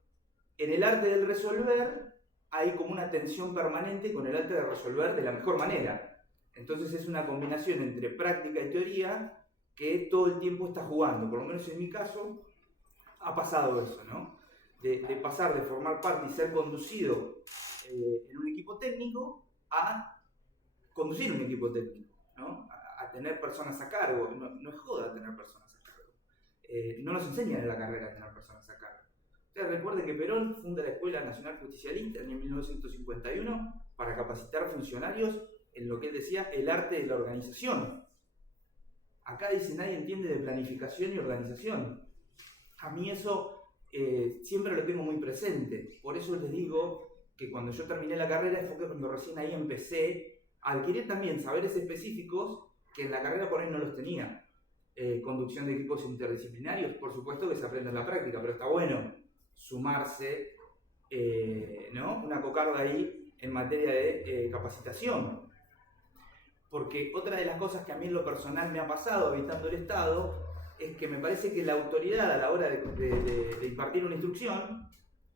en el arte del resolver hay como una tensión permanente con el arte de resolver de la mejor manera. Entonces es una combinación entre práctica y teoría que todo el tiempo está jugando. Por lo menos en mi caso ha pasado eso, ¿no? de pasar de formar parte y ser conducido en un equipo técnico a conducir un equipo técnico, ¿no? A tener personas a cargo. No es joda tener personas a cargo. No nos enseñan en la carrera a tener personas a cargo. Ustedes recuerden que Perón funda la Escuela Nacional Justicialista en el 1951 para capacitar funcionarios en lo que él decía el arte de la organización. Acá dice nadie entiende de planificación y organización. A mí eso siempre lo tengo muy presente. Por eso les digo que cuando yo terminé la carrera fue cuando recién ahí empecé a adquirir también saberes específicos que en la carrera por ahí no los tenía. Conducción de equipos interdisciplinarios, por supuesto que se aprende en la práctica, pero está bueno sumarse, ¿no? Una cocarda ahí en materia de capacitación. Porque otra de las cosas que a mí en lo personal me ha pasado habitando el Estado es que me parece que la autoridad a la hora de impartir una instrucción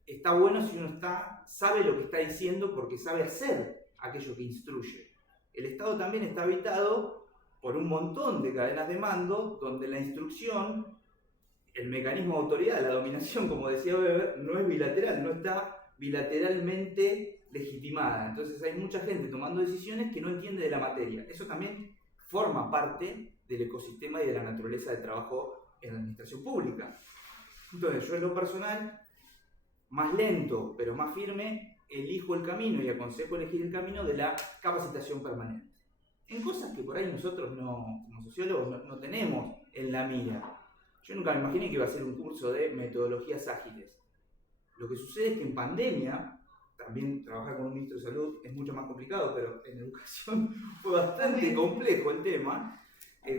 está bueno si uno sabe lo que está diciendo porque sabe hacer aquello que instruye. El Estado también está habitado por un montón de cadenas de mando donde la instrucción, el mecanismo de autoridad, la dominación, como decía Weber, no es bilateral, no está bilateralmente legitimada. Entonces hay mucha gente tomando decisiones que no entiende de la materia. Eso también forma parte del ecosistema y de la naturaleza del trabajo en la administración pública. Entonces yo en lo personal, más lento pero más firme, elijo el camino y aconsejo elegir el camino de la capacitación permanente. En cosas que por ahí nosotros no, como sociólogos no tenemos en la mira. Yo nunca me imaginé que iba a ser un curso de metodologías ágiles. Lo que sucede es que en pandemia, también trabajar con un ministro de salud es mucho más complicado, pero en educación fue bastante complejo el tema,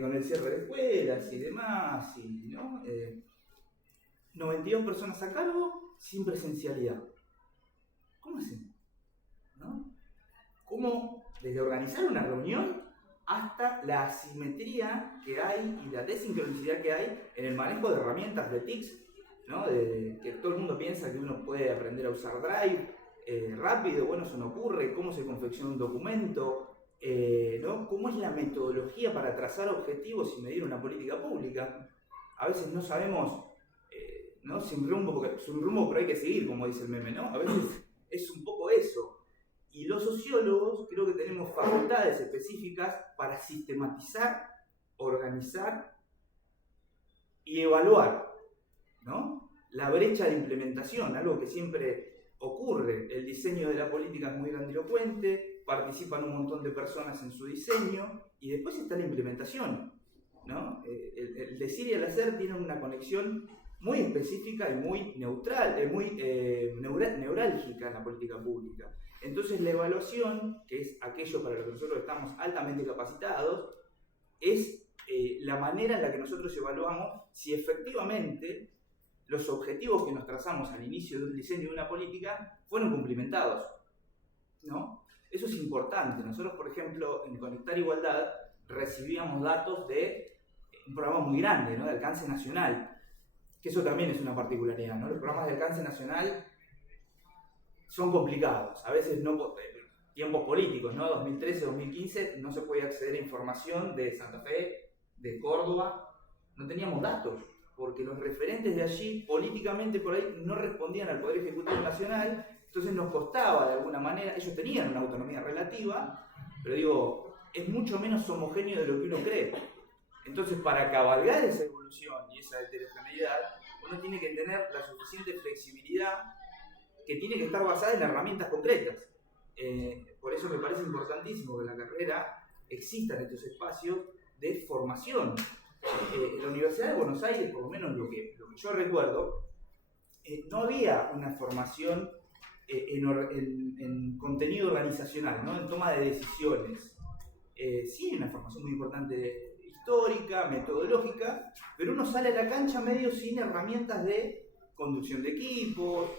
con el cierre de escuelas y demás, y, ¿no? 92 personas a cargo sin presencialidad. ¿Cómo hacemos? ¿No? ¿Cómo desde organizar una reunión hasta la asimetría que hay y la desincronicidad que hay en el manejo de herramientas de TICs, ¿no? Que todo el mundo piensa que uno puede aprender a usar Drive rápido, bueno, eso no ocurre, cómo se confecciona un documento, ¿no? Cómo es la metodología para trazar objetivos y medir una política pública. A veces no sabemos, ¿no? Sin rumbo pero hay que seguir, como dice el meme, ¿no? A veces es un poco eso. Y los sociólogos creo que tenemos facultades específicas para sistematizar, organizar y evaluar, ¿no? La brecha de implementación, algo que siempre ocurre. El diseño de la política es muy grandilocuente, participan un montón de personas en su diseño y después está la implementación, ¿no? El decir y el hacer tienen una conexión muy específica y muy neutral, muy neurálgica en la política pública. Entonces la evaluación, que es aquello para lo que nosotros estamos altamente capacitados, es la manera en la que nosotros evaluamos si efectivamente los objetivos que nos trazamos al inicio de un diseño de una política fueron cumplimentados, ¿no? Eso es importante. Nosotros, por ejemplo, en Conectar Igualdad recibíamos datos de un programa muy grande, ¿no? De alcance nacional, que eso también es una particularidad, ¿no? Los programas de alcance nacional son complicados, a veces no, tiempos políticos, ¿no? 2013, 2015 no se podía acceder a información de Santa Fe, de Córdoba, no teníamos datos, porque los referentes de allí políticamente por ahí no respondían al Poder Ejecutivo Nacional, entonces nos costaba de alguna manera, ellos tenían una autonomía relativa, pero digo, es mucho menos homogéneo de lo que uno cree. Entonces para cabalgar esa evolución y esa heterogeneidad, uno tiene que tener la suficiente flexibilidad que tiene que estar basada en herramientas concretas. Por eso me parece importantísimo que en la carrera existan estos espacios de formación. En la Universidad de Buenos Aires, por lo menos lo que yo recuerdo, no había una formación en contenido organizacional, ¿no? En toma de decisiones. Sí hay una formación muy importante histórica, metodológica, pero uno sale a la cancha medio sin herramientas de conducción de equipos,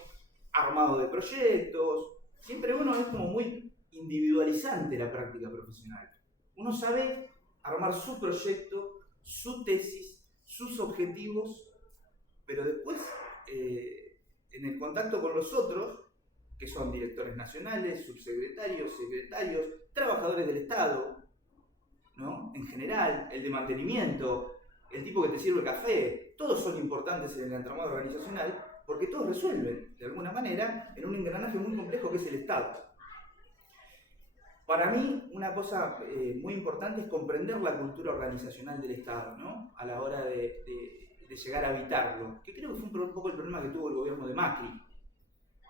armado de proyectos. Siempre uno es como muy individualizante la práctica profesional. Uno sabe armar su proyecto, su tesis, sus objetivos, pero después en el contacto con los otros, que son directores nacionales, subsecretarios, secretarios, trabajadores del Estado, ¿no? En general, el de mantenimiento, el tipo que te sirve café, todos son importantes en el entramado organizacional. porque todos resuelven, de alguna manera, en un engranaje muy complejo que es el Estado. Para mí, una cosa muy importante es comprender la cultura organizacional del Estado, ¿no? A la hora de llegar a habitarlo, que creo que fue un poco el problema que tuvo el gobierno de Macri,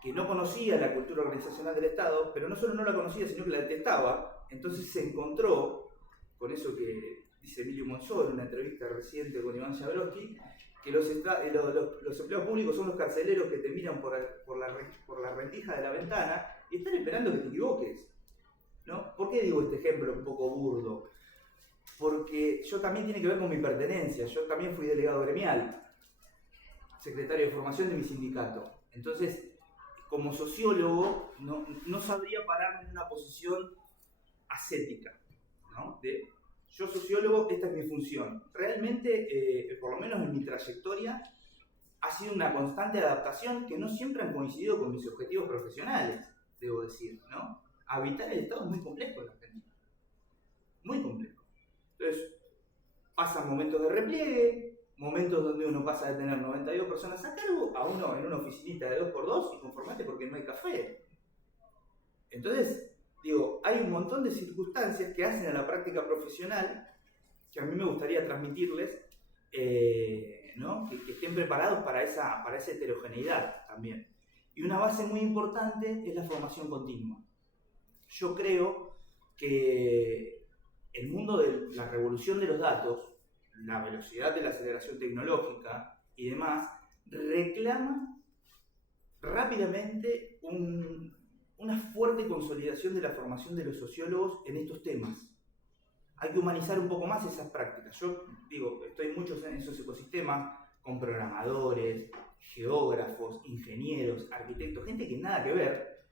que no conocía la cultura organizacional del Estado, pero no solo no la conocía, sino que la detestaba. Entonces se encontró con eso que dice Emilio Monzó en una entrevista reciente con Iván Jabrowski, que los empleados públicos son los carceleros que te miran por la rendija de la ventana y están esperando que te equivoques, ¿no? ¿Por qué digo este ejemplo un poco burdo? Porque yo también tiene que ver con mi pertenencia. Yo también fui delegado gremial, secretario de formación de mi sindicato. Entonces, como sociólogo, no sabría pararme en una posición ascética, ¿no? Yo sociólogo, esta es mi función. Realmente, por lo menos en mi trayectoria, ha sido una constante adaptación que no siempre han coincidido con mis objetivos profesionales, debo decir, ¿no? Habitar el Estado es muy complejo en Argentina. Muy complejo. Entonces, pasan momentos de repliegue, momentos donde uno pasa de tener 92 personas a cargo a uno en una oficinita de 2x2 y conformate porque no hay café. Entonces, digo, hay un montón de circunstancias que hacen a la práctica profesional que a mí me gustaría transmitirles, ¿no? que estén preparados para esa heterogeneidad también. Y una base muy importante es la formación continua. Yo creo que el mundo de la revolución de los datos, la velocidad de la aceleración tecnológica y demás, reclama rápidamente una fuerte consolidación de la formación de los sociólogos en estos temas. Hay que humanizar un poco más esas prácticas. Yo digo, estoy mucho en esos ecosistemas con programadores, geógrafos, ingenieros, arquitectos, gente que nada que ver,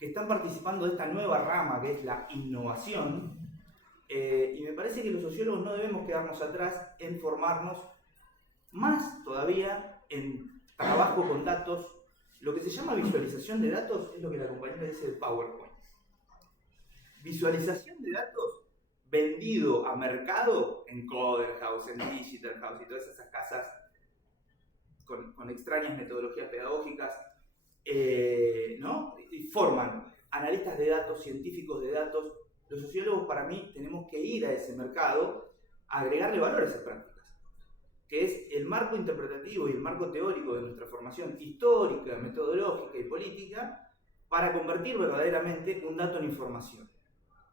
que están participando de esta nueva rama que es la innovación, y me parece que los sociólogos no debemos quedarnos atrás en formarnos más todavía en trabajo con datos. Lo que se llama visualización de datos es lo que la compañera dice del PowerPoint. Visualización de datos vendido a mercado en Coder House, en Digital House y todas esas casas con extrañas metodologías pedagógicas, ¿no? Y forman analistas de datos, científicos de datos. Los sociólogos, para mí, tenemos que ir a ese mercado a agregarle valor a esas prácticas, que es el marco interpretativo y el marco teórico de nuestra formación histórica, metodológica y política, para convertir verdaderamente un dato en información,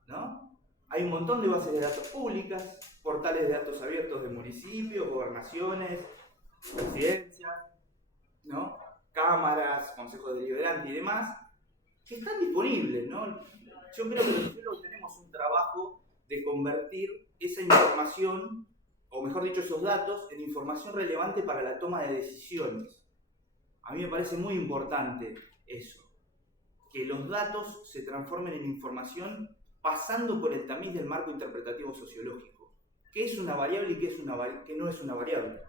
¿no? Hay un montón de bases de datos públicas, portales de datos abiertos de municipios, gobernaciones, presidencias, ¿no? Cámaras, consejos deliberantes y demás, que están disponibles, ¿no? Yo creo que los sociólogos tenemos un trabajo de convertir esa información, o mejor dicho, esos datos, en información relevante para la toma de decisiones. A mí me parece muy importante eso, que los datos se transformen en información pasando por el tamiz del marco interpretativo sociológico. ¿Qué es una variable y qué no es una variable?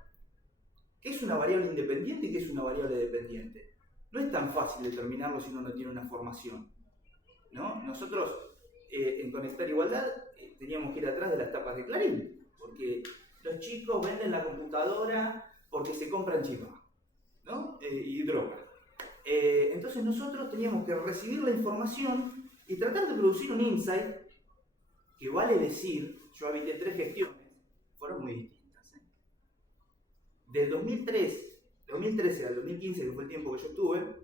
¿Qué es una variable independiente y qué es una variable dependiente? No es tan fácil determinarlo si uno no tiene una formación, ¿no? Nosotros en Conectar Igualdad teníamos que ir atrás de las tapas de Clarín, porque los chicos venden la computadora porque se compran chipa, ¿no? Y droga. Entonces nosotros teníamos que recibir la información y tratar de producir un insight que, vale decir, yo habité 3 gestiones, fueron muy distintas. Del 2013 al 2015, que fue el tiempo que yo estuve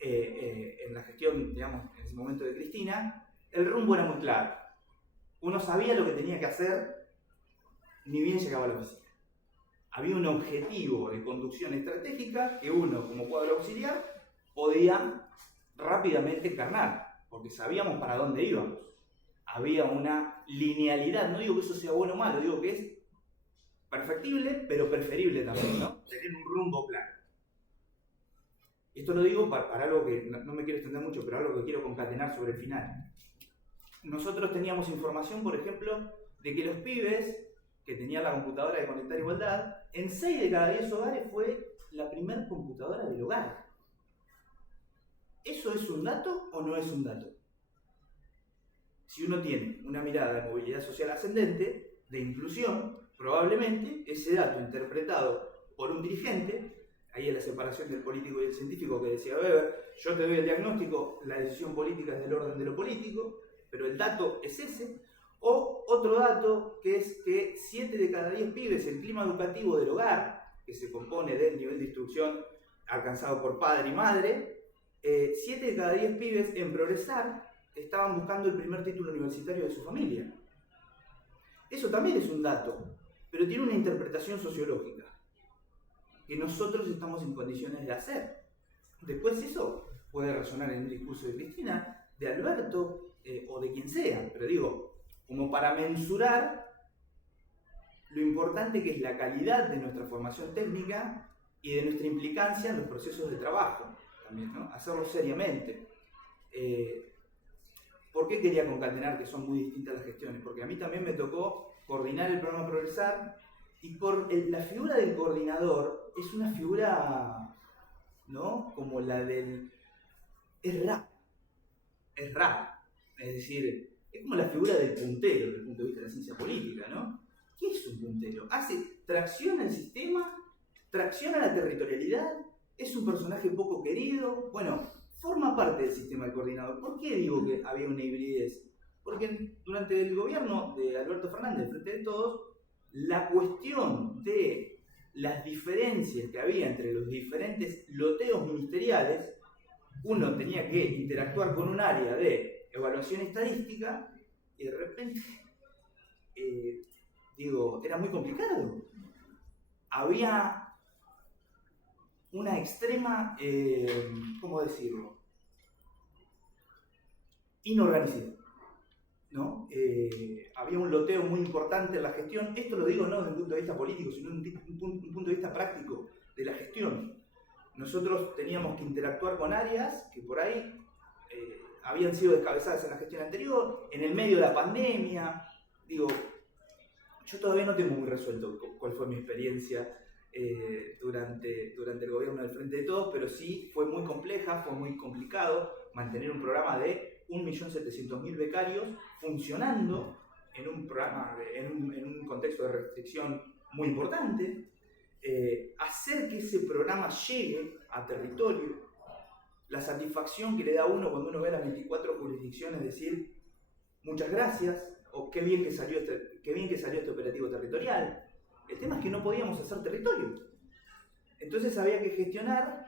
en la gestión, digamos, en ese momento de Cristina, el rumbo era muy claro. Uno sabía lo que tenía que hacer, ni bien llegaba a la oficina. Había un objetivo de conducción estratégica que uno, como cuadro auxiliar, podía rápidamente encarnar, porque sabíamos para dónde íbamos. Había una linealidad, no digo que eso sea bueno o malo, digo que es perfectible, pero preferible también, ¿no? Tener un rumbo claro. Esto lo digo para algo que no me quiero extender mucho, pero algo que quiero concatenar sobre el final. Nosotros teníamos información, por ejemplo, de que los pibes que tenían la computadora de Conectar Igualdad, en 6 de cada 10 hogares fue la primera computadora del hogar. ¿Eso es un dato o no es un dato? Si uno tiene una mirada de movilidad social ascendente, de inclusión, probablemente ese dato interpretado por un dirigente ahí es la separación del político y el científico que decía Weber, yo te doy el diagnóstico, la decisión política es del orden de lo político, pero el dato es ese. O otro dato que es que 7 de cada 10 pibes, el clima educativo del hogar, que se compone del nivel de instrucción alcanzado por padre y madre, 7 de cada 10 pibes en Progresar estaban buscando el primer título universitario de su familia. Eso también es un dato, pero tiene una interpretación sociológica que nosotros estamos en condiciones de hacer. Después eso puede resonar en un discurso de Cristina, de Alberto o de quien sea, pero digo, como para mensurar lo importante que es la calidad de nuestra formación técnica y de nuestra implicancia en los procesos de trabajo, también, ¿no? Hacerlo seriamente. ¿Por qué quería concatenar que son muy distintas las gestiones? Porque a mí también me tocó coordinar el programa Progresar y la figura del coordinador es una figura, ¿no? Como la del... es rara. Es decir, es como la figura del puntero desde el punto de vista de la ciencia política, ¿no? ¿Qué es un puntero? Tracciona el sistema, tracciona la territorialidad, es un personaje poco querido, bueno, forma parte del sistema del coordinador. ¿Por qué digo que había una hibridez? Porque durante el gobierno de Alberto Fernández, Frente de Todos, la cuestión de las diferencias que había entre los diferentes loteos ministeriales, uno tenía que interactuar con un área de evaluación estadística y de repente, era muy complicado. Había una extrema, ¿cómo decirlo? Inorganicidad, ¿no? Había un loteo muy importante en la gestión. Esto lo digo no desde un punto de vista político, sino desde un punto de vista práctico de la gestión. Nosotros teníamos que interactuar con áreas que por ahí habían sido descabezadas en la gestión anterior, en el medio de la pandemia. Yo todavía no tengo muy resuelto cuál fue mi experiencia durante el gobierno del Frente de Todos, pero sí fue muy compleja, fue muy complicado mantener un programa de 1.700.000 becarios funcionando en un programa, en un contexto de restricción muy importante, hacer que ese programa llegue a territorio, la satisfacción que le da a uno cuando uno ve las 24 jurisdicciones, decir muchas gracias, o qué bien que salió este operativo territorial. El tema es que no podíamos hacer territorio. Entonces había que gestionar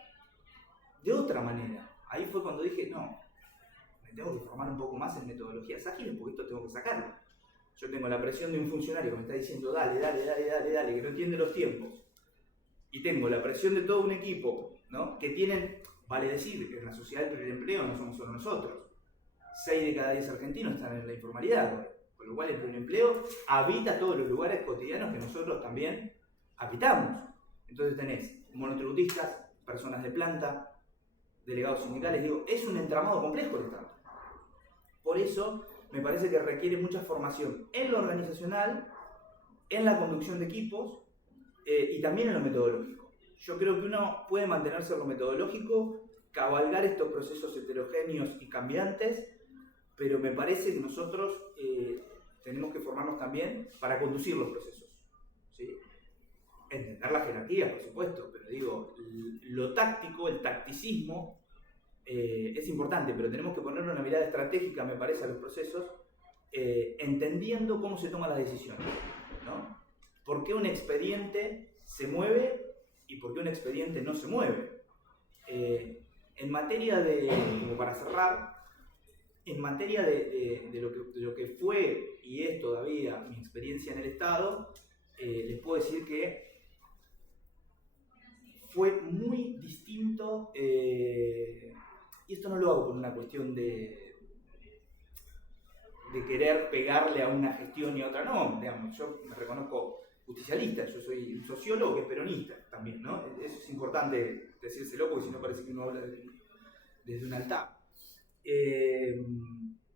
de otra manera. Ahí fue cuando dije, no, me tengo que formar un poco más en metodologías ágiles porque esto tengo que sacarlo. Yo tengo la presión de un funcionario que me está diciendo dale, que no entiende los tiempos. Y tengo la presión de todo un equipo, ¿no? Que tienen, vale decir, que en la sociedad del pluriempleo no somos solo nosotros. 6 de cada 10 argentinos están en la informalidad, con lo cual el pluriempleo habita todos los lugares cotidianos que nosotros también habitamos. Entonces tenés monotributistas, personas de planta, delegados sindicales, es un entramado complejo el Estado. Por eso me parece que requiere mucha formación en lo organizacional, en la conducción de equipos y también en lo metodológico. Yo creo que uno puede mantenerse en lo metodológico, cabalgar estos procesos heterogéneos y cambiantes, pero me parece que nosotros tenemos que formarnos también para conducir los procesos, ¿sí? Entender la jerarquía, por supuesto, pero lo táctico, el tacticismo, es importante, pero tenemos que ponerle una mirada estratégica, me parece, a los procesos, entendiendo cómo se toman las decisiones, ¿no? ¿Por qué un expediente se mueve y por qué un expediente no se mueve? En materia de, como para cerrar, en materia de lo que fue y es todavía mi experiencia en el Estado, les puedo decir que fue muy distinto, y esto no lo hago por una cuestión de querer pegarle a una gestión y a otra, no, digamos, yo me reconozco justicialista, yo soy un sociólogo que es peronista también, ¿no? Eso es importante decírselo porque si no parece que uno habla desde un altar.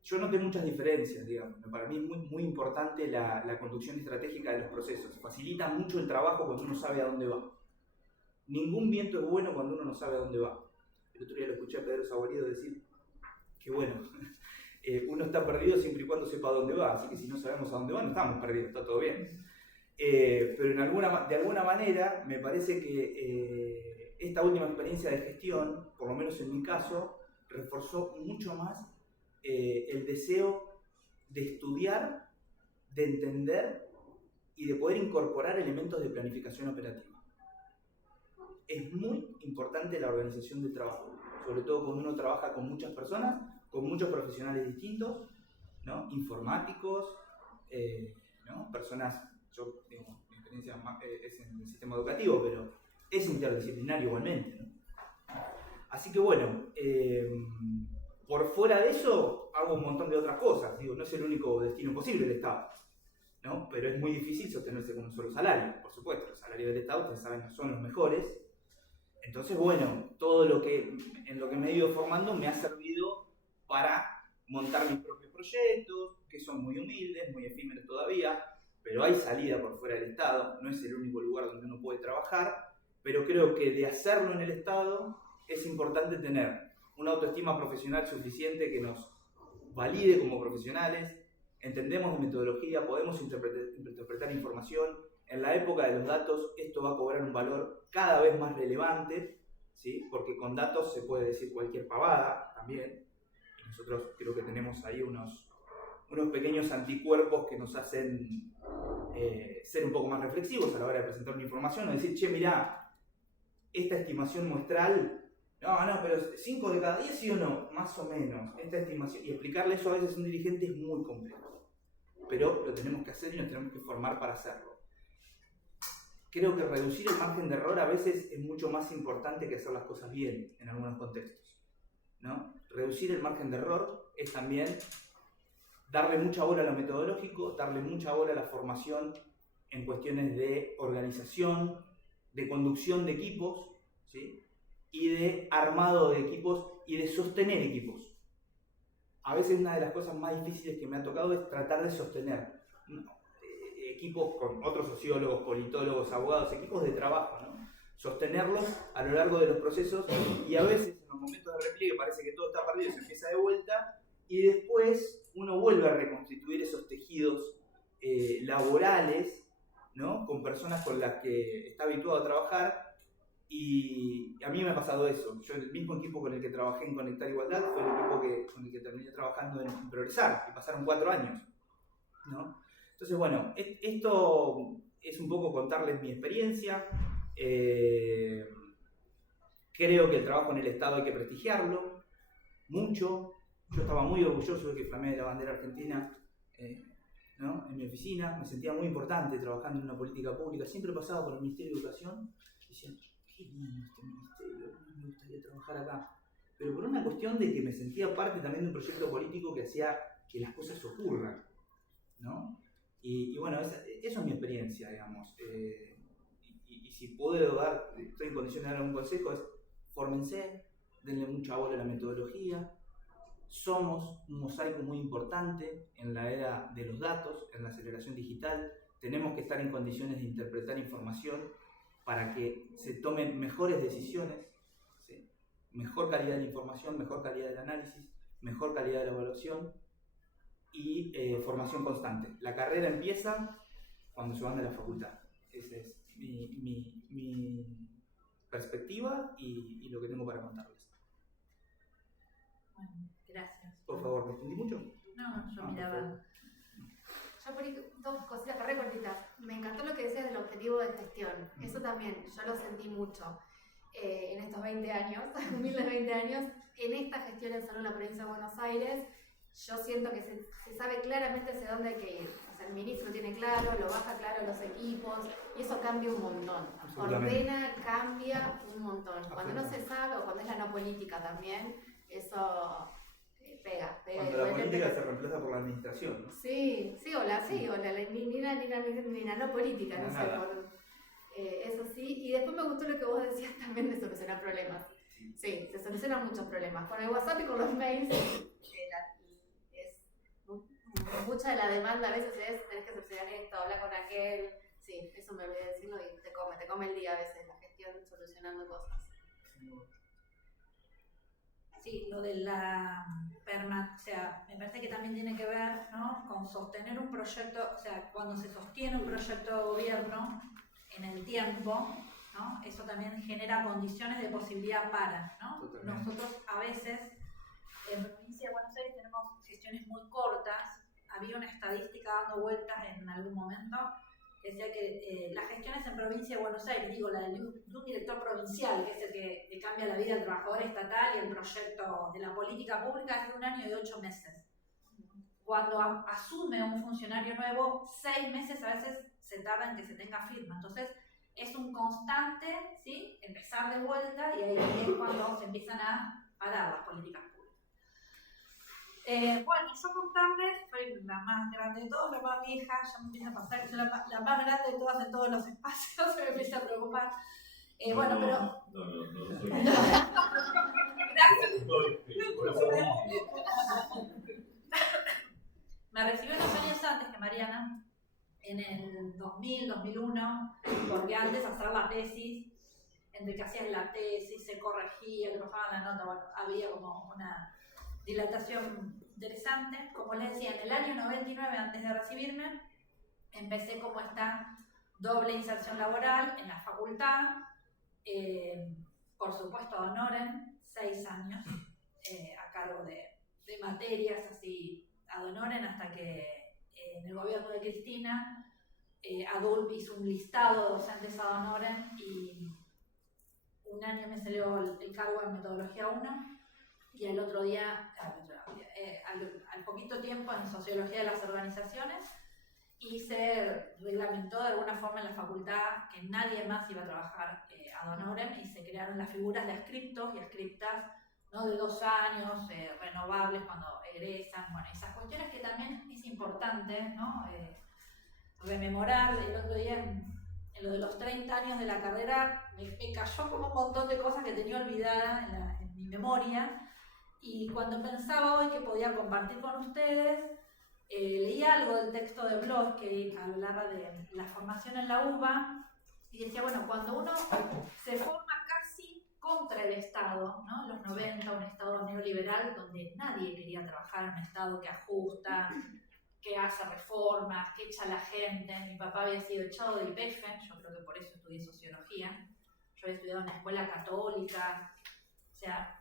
Yo noté muchas diferencias, digamos. Para mí es muy importante la conducción estratégica de los procesos. Facilita mucho el trabajo cuando uno sabe a dónde va. Ningún viento es bueno cuando uno no sabe a dónde va. El otro día lo escuché a Pedro Saborido decir que bueno, uno está perdido siempre y cuando sepa a dónde va, así que si no sabemos a dónde va no estamos perdidos, está todo bien. Pero de alguna manera me parece que esta última experiencia de gestión, por lo menos en mi caso, reforzó mucho más el deseo de estudiar, de entender y de poder incorporar elementos de planificación operativa. Es muy importante la organización del trabajo, sobre todo cuando uno trabaja con muchas personas, con muchos profesionales distintos, ¿no? Informáticos, ¿no? Personas, yo digo, mi experiencia es en el sistema educativo, pero es interdisciplinario igualmente, ¿no? Así que bueno, por fuera de eso hago un montón de otras cosas. Digo, no es el único destino posible el Estado, ¿no? Pero es muy difícil sostenerse con un solo salario. Por supuesto, los salarios del Estado, ustedes saben, no son los mejores. Entonces, bueno, todo lo que en lo que me he ido formando me ha servido para montar mis propios proyectos, que son muy humildes, muy efímeros todavía, pero hay salida por fuera del Estado. No es el único lugar donde uno puede trabajar, pero creo que de hacerlo en el Estado es importante tener una autoestima profesional suficiente que nos valide como profesionales, entendemos de metodología, podemos interpretar información. En la época de los datos esto va a cobrar un valor cada vez más relevante, ¿sí? Porque con datos se puede decir cualquier pavada también. Y nosotros creo que tenemos ahí unos pequeños anticuerpos que nos hacen ser un poco más reflexivos a la hora de presentar una información o decir, che, mirá, esta estimación muestral, no, pero 5 de cada 10 sí o no, más o menos, esta estimación, y explicarle eso a veces a un dirigente es muy complejo, pero lo tenemos que hacer y nos tenemos que formar para hacerlo. Creo que reducir el margen de error a veces es mucho más importante que hacer las cosas bien en algunos contextos, ¿no? Reducir el margen de error es también darle mucha bola a lo metodológico, darle mucha bola a la formación en cuestiones de organización, de conducción de equipos, ¿sí? Y de armado de equipos y de sostener equipos. A veces una de las cosas más difíciles que me ha tocado es tratar de sostener equipos con otros sociólogos, politólogos, abogados, equipos de trabajo, ¿no? Sostenerlos a lo largo de los procesos y a veces en los momentos de repliegue parece que todo está perdido, se empieza de vuelta y después uno vuelve a reconstituir esos tejidos laborales, ¿no? Con personas con las que está habituado a trabajar. Y a mí me ha pasado eso. Yo, el mismo equipo con el que trabajé en Conectar Igualdad fue el equipo con el que terminé trabajando en Progresar, y pasaron 4 años, ¿no? Entonces, bueno, esto es un poco contarles mi experiencia. Creo que el trabajo en el Estado hay que prestigiarlo mucho. Yo estaba muy orgulloso de que flamee la bandera argentina, ¿no? En mi oficina. Me sentía muy importante trabajando en una política pública. Siempre pasaba por el Ministerio de Educación y decía, qué lindo este ministerio, me gustaría trabajar acá. Pero por una cuestión de que me sentía parte también de un proyecto político que hacía que las cosas ocurran, ¿no? Y bueno, eso es mi experiencia, digamos. Y si puedo dar, estoy en condición de dar un consejo, es fórmense, denle mucha bola a la metodología. Somos un mosaico muy importante en la era de los datos, en la aceleración digital. Tenemos que estar en condiciones de interpretar información para que se tomen mejores decisiones, ¿sí? Mejor calidad de la información, mejor calidad del análisis, mejor calidad de la evaluación y formación constante. La carrera empieza cuando se van de la facultad. Esa es mi perspectiva y lo que tengo para contarles. Bueno, gracias. Por favor, ¿me extendí mucho? No, yo miraba. Yo por ahí 2 cositas re cortitas. Me encantó lo que decías del objetivo de gestión. Eso también, yo lo sentí mucho en estos 20 años, humildes 20 años, en esta gestión en salud en la provincia de Buenos Aires. Yo siento que se sabe claramente hacia dónde hay que ir. O sea, el ministro tiene claro, lo baja claro los equipos, y eso cambia un montón. Ordena, cambia un montón. Cuando no se sabe, o cuando es la no política también, eso pega. Cuando la política se reemplaza por la administración, ¿no? Sí, o la ni la no política, no sé, eso sí. Y después me gustó lo que vos decías también de solucionar problemas. Sí, se solucionan muchos problemas. Con el WhatsApp y con los mails, mucha de la demanda a veces es, tenés que solucionar esto, hablar con aquel. Sí, eso me olvidé decirlo y te come el día a veces la gestión solucionando cosas. Sí, lo de la o sea, me parece que también tiene que ver, ¿no?, con sostener un proyecto, o sea, cuando se sostiene un proyecto de gobierno en el tiempo, ¿no? Eso también genera condiciones de posibilidad para, ¿no? Totalmente. Nosotros a veces en la provincia de Buenos Aires tenemos gestiones muy cortas. Había una estadística dando vueltas en algún momento que decía que las gestiones en provincia de Buenos Aires, digo, la de un director provincial, que es el que le cambia la vida al trabajador estatal y el proyecto de la política pública, es de 1 año y 8 meses. Cuando asume un funcionario nuevo, 6 meses a veces se tarda en que se tenga firma. Entonces, es un constante, ¿sí? Empezar de vuelta y ahí es cuando se empiezan a parar las políticas públicas. Bueno, yo contarles, soy la más grande de todos, la más vieja, ya me empieza a pasar que soy la más grande de todas en todos los espacios, se me empieza a preocupar. Bueno, pero... No, soy... Gracias. Por eso Me recibí unos años antes que Mariana, en el 2000, 2001, porque antes de hacer la tesis, entre que hacían la tesis, se corregía, que bajaban la nota, bueno, había como una dilatación interesante. Como les decía, en el año 99, antes de recibirme, empecé como esta doble inserción laboral en la facultad, por supuesto ad honorem, 6 años a cargo de materias así ad honorem, hasta que en el gobierno de Cristina ADULP hizo un listado de docentes ad honorem y un año me salió el cargo en metodología 1 y al otro día, al poquito tiempo en sociología de las organizaciones, y se reglamentó de alguna forma en la facultad que nadie más iba a trabajar ad honorem y se crearon las figuras de ascriptos y ascriptas, ¿no? De 2 años, renovables cuando egresan, bueno, esas cuestiones que también es importante, ¿no? Rememorar. El otro día en lo de los 30 años de la carrera me cayó como un montón de cosas que tenía olvidadas en mi memoria, y cuando pensaba hoy que podía compartir con ustedes, leí algo del texto de Bloch que hablaba de la formación en la UBA y decía, bueno, cuando uno se forma casi contra el Estado, ¿no? En los 90, un Estado neoliberal donde nadie quería trabajar en un Estado que ajusta, que hace reformas, que echa a la gente. Mi papá había sido echado de IPF, yo creo que por eso estudié sociología. Yo había estudiado en la escuela católica, o sea,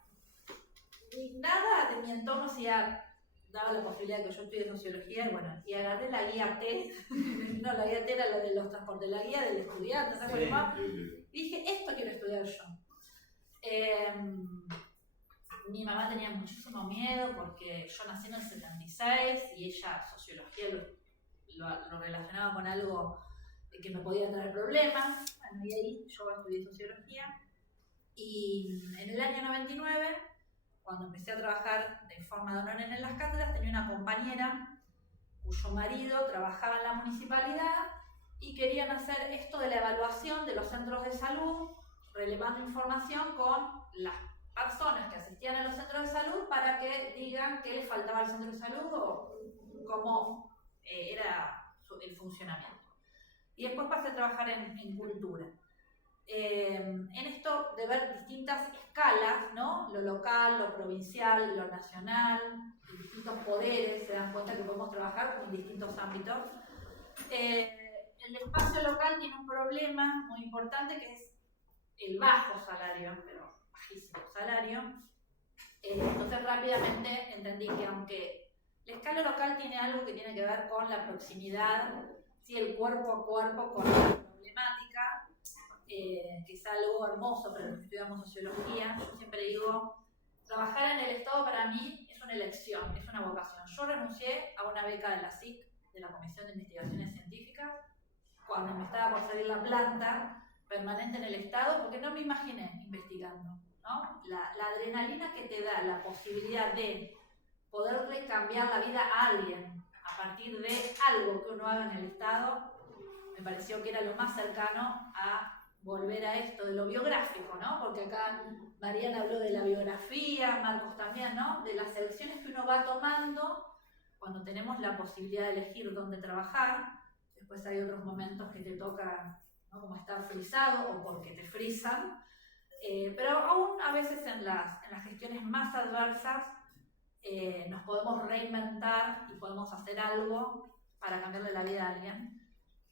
nada de mi entorno daba la posibilidad de que yo estudie sociología, y bueno, y agarré la guía T, no, la guía T era la de los transportes, la guía del estudiante, ¿no? sí. Y dije, esto quiero estudiar yo. Mi mamá tenía muchísimo miedo porque yo nací en el 76 y ella sociología lo relacionaba con algo que me podía traer problemas. Bueno, y ahí yo estudié sociología, y en el año 99, cuando empecé a trabajar de forma de honorem en las cátedras, tenía una compañera cuyo marido trabajaba en la municipalidad y querían hacer esto de la evaluación de los centros de salud, relevando información con las personas que asistían a los centros de salud para que digan qué les faltaba al centro de salud o cómo era el funcionamiento. Y después pasé a trabajar en cultura. En esto de ver distintas escalas, ¿no? Lo local, lo provincial, lo nacional, distintos poderes, se dan cuenta que podemos trabajar en distintos ámbitos. El espacio local tiene un problema muy importante que es el bajo salario, pero bajísimo salario. Entonces rápidamente entendí que aunque la escala local tiene algo que tiene que ver con la proximidad, ¿sí? El cuerpo a cuerpo con la problemática, que es algo hermoso para los que estudiamos sociología. Yo siempre digo, trabajar en el Estado para mí es una elección, es una vocación. Yo renuncié a una beca de la SIC, de la Comisión de Investigaciones Científicas, cuando me estaba por salir la planta permanente en el Estado, porque no me imaginé investigando, ¿no? La adrenalina que te da la posibilidad de poderle cambiar la vida a alguien a partir de algo que uno haga en el Estado, me pareció que era lo más cercano a volver a esto de lo biográfico, ¿no? Porque acá Mariana habló de la biografía, Marcos también, ¿no? De las elecciones que uno va tomando cuando tenemos la posibilidad de elegir dónde trabajar. Después hay otros momentos que te toca, ¿no? Como estar frisado o porque te frisan, pero aún a veces en las gestiones más adversas nos podemos reinventar y podemos hacer algo para cambiarle la vida a alguien.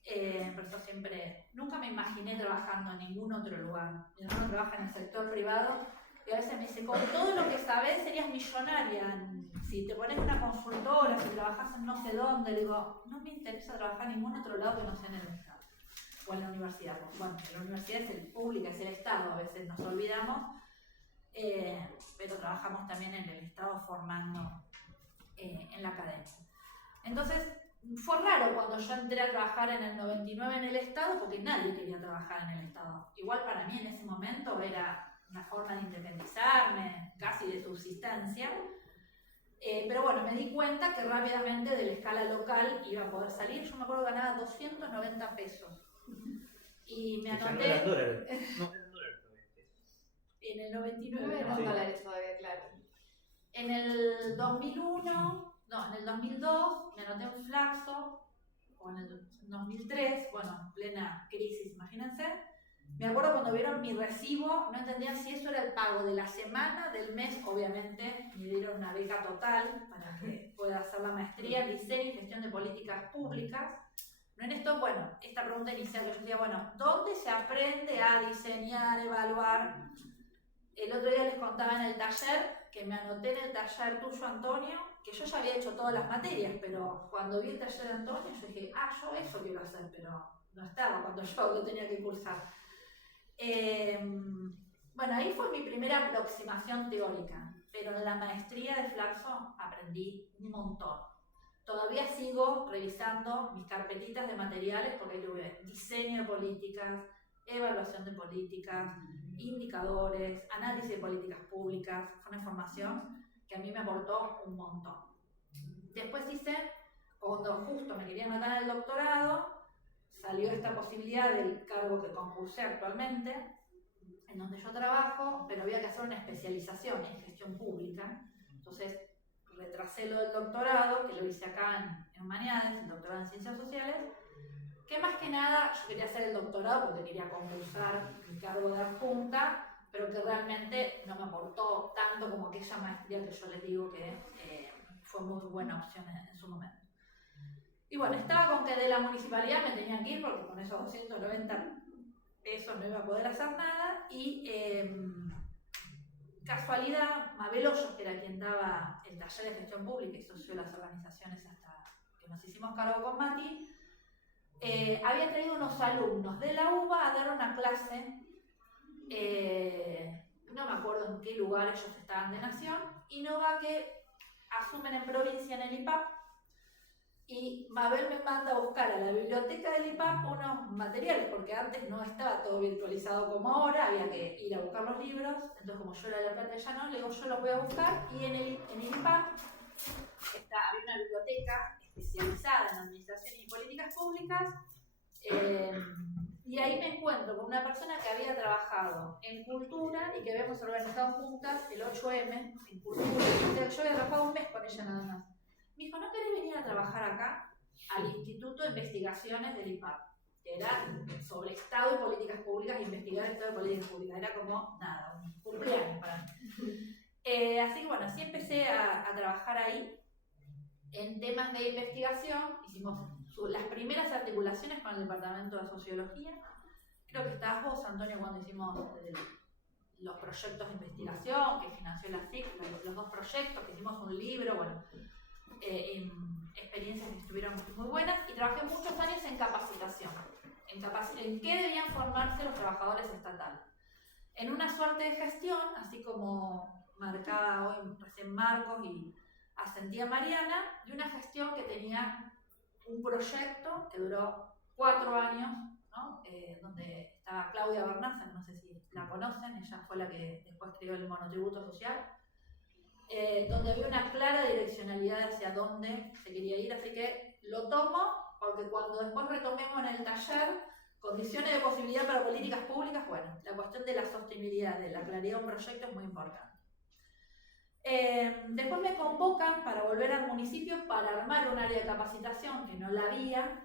Pero eso siempre, nunca me imaginé trabajando en ningún otro lugar. Mi hermano trabaja en el sector privado y a veces me dice, con todo lo que sabes serías millonaria. Si te pones una consultora, si trabajas en no sé dónde, le digo, no me interesa trabajar en ningún otro lado que no sea en el Estado. O en la universidad. Bueno, la universidad es el pública, es el Estado, a veces nos olvidamos. Pero trabajamos también en el Estado formando en la academia. Entonces, fue raro cuando yo entré a trabajar en el 99 en el Estado, porque nadie quería trabajar en el Estado. Igual para mí en ese momento era una forma de independizarme, casi de subsistencia. Pero bueno, me di cuenta que rápidamente de la escala local iba a poder salir. Yo me acuerdo que ganaba 290 pesos. Y me Que ya no anoté eran dólares. No, eran dólares todavía. en el No 99. eran Sí. dólares todavía, claro. En el 2001, no, en el 2002 me anoté en Flaxo, o en el 2003, bueno, en plena crisis, imagínense. Me acuerdo cuando vieron mi recibo, no entendían si eso era el pago de la semana, del mes, obviamente. Me dieron una beca total para que pueda hacer la maestría en diseño y gestión de políticas públicas. No en esto, bueno, esta pregunta inicial que yo decía, bueno, ¿dónde se aprende a diseñar, evaluar? El otro día les contaba en el taller que me anoté en el taller tuyo, Antonio, que yo ya había hecho todas las materias, pero cuando vi el taller de Antonio, yo dije, yo eso quiero hacer, pero no estaba cuando yo lo tenía que cursar. Bueno, ahí fue mi primera aproximación teórica, pero en la maestría de Flaxo aprendí un montón. Todavía sigo revisando mis carpetitas de materiales porque tuve diseño de políticas, evaluación de políticas, indicadores, análisis de políticas públicas. Fue una información que a mí me aportó un montón. Después hice, cuando justo me quería anotar en el doctorado, salió esta posibilidad del cargo que concursé actualmente, en donde yo trabajo, pero había que hacer una especialización en gestión pública. Entonces retrasé lo del doctorado, que lo hice acá en Humanidades, el doctorado en Ciencias Sociales, que más que nada yo quería hacer el doctorado porque quería concursar mi cargo de adjunta, pero que realmente no me aportó tanto como aquella maestría que yo les digo que fue muy buena opción en su momento. Y bueno, estaba con que de la municipalidad me tenía que ir porque con esos 290 pesos no iba a poder hacer nada y casualidad, Mabel Hoyos, que era quien daba el taller de gestión pública y socio de las organizaciones hasta que nos hicimos cargo con Mati, había traído unos alumnos de la UBA a dar una clase, no me acuerdo en qué lugar ellos estaban de Nación, y no va que asumen en provincia en el IPAP, y Mabel me manda a buscar a la biblioteca del IPAP unos materiales, porque antes no estaba todo virtualizado como ahora, había que ir a buscar los libros. Entonces, como yo era de La Plata ya no, le digo, yo los voy a buscar, y en el IPAP había una biblioteca especializada en administración y políticas públicas, y ahí me encuentro con una persona que había trabajado en cultura y que habíamos organizado juntas el 8M en cultura. O sea, yo había trabajado un mes con ella nada más. Me dijo, ¿no querés venir a trabajar acá al Instituto de Investigaciones del IPAP? Que era sobre Estado y políticas públicas, y investigar Estado y políticas públicas. Era como, nada, un cumpleaños para mí. Así que bueno, así empecé a trabajar ahí en temas de investigación. Hicimos las primeras articulaciones con el Departamento de Sociología. Creo que estabas vos, Antonio, cuando hicimos los proyectos de investigación que financió la SIC, los dos proyectos, que hicimos un libro, bueno, experiencias que estuvieron muy buenas, y trabajé muchos años en capacitación, en qué debían formarse los trabajadores estatales. En una suerte de gestión, así como marcaba hoy recién Marcos y asentía Mariana, de una gestión que tenía un proyecto que duró 4 años, ¿no? Donde estaba Claudia Bernaza, no sé si la conocen, ella fue la que después creó el monotributo social, donde había una clara direccionalidad hacia dónde se quería ir, así que lo tomo porque cuando después retomemos en el taller condiciones de posibilidad para políticas públicas, bueno, la cuestión de la sostenibilidad, de la claridad de un proyecto es muy importante. Después me convocan para volver al municipio para armar un área de capacitación que no la había,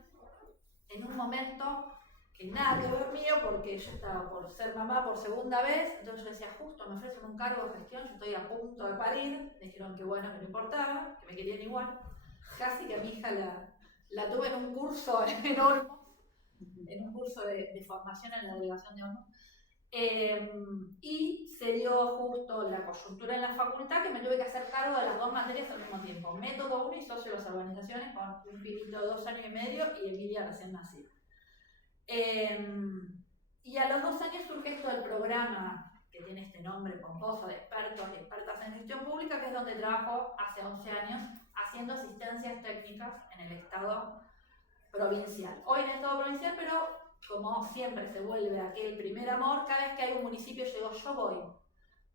en un momento que nada que ver mío, porque yo estaba por ser mamá por segunda vez. Entonces yo decía, justo me ofrecen un cargo de gestión, yo estoy a punto de parir. Me dijeron que bueno, que no importaba, que me querían igual. Casi que a mi hija la tuve en un curso en Olmos, en un curso de formación en la delegación de ONU. Y se dio justo la coyuntura en la facultad que me tuve que hacer cargo de las dos materias al mismo tiempo, método 1 y socio de las organizaciones, con un pibito de 2 años y medio y Emilia recién nacida. Y a los 2 años surge esto del programa que tiene este nombre pomposo de expertos y expertas en gestión pública, que es donde trabajo hace 11 años haciendo asistencias técnicas en el Estado provincial. Hoy en el Estado provincial, pero como siempre se vuelve aquel primer amor, cada vez que hay un municipio yo voy,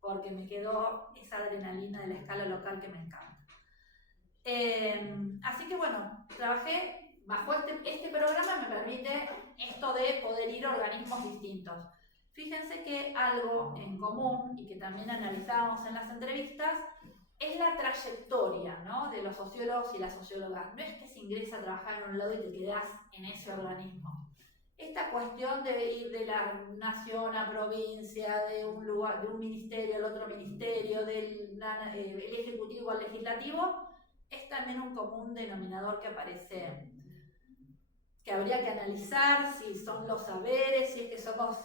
porque me quedó esa adrenalina de la escala local que me encanta. Así que bueno, trabajé bajo este programa, me permite esto de poder ir a organismos distintos. Fíjense que algo en común, y que también analizábamos en las entrevistas, es la trayectoria, ¿no?, de los sociólogos y las sociólogas. No es que se ingresa a trabajar en un lado y te quedás en ese organismo. Esta cuestión de ir de la nación a provincia, de un lugar, de un ministerio al otro ministerio, del ejecutivo al legislativo, es también un común denominador que aparece, que habría que analizar si son los saberes, si es que somos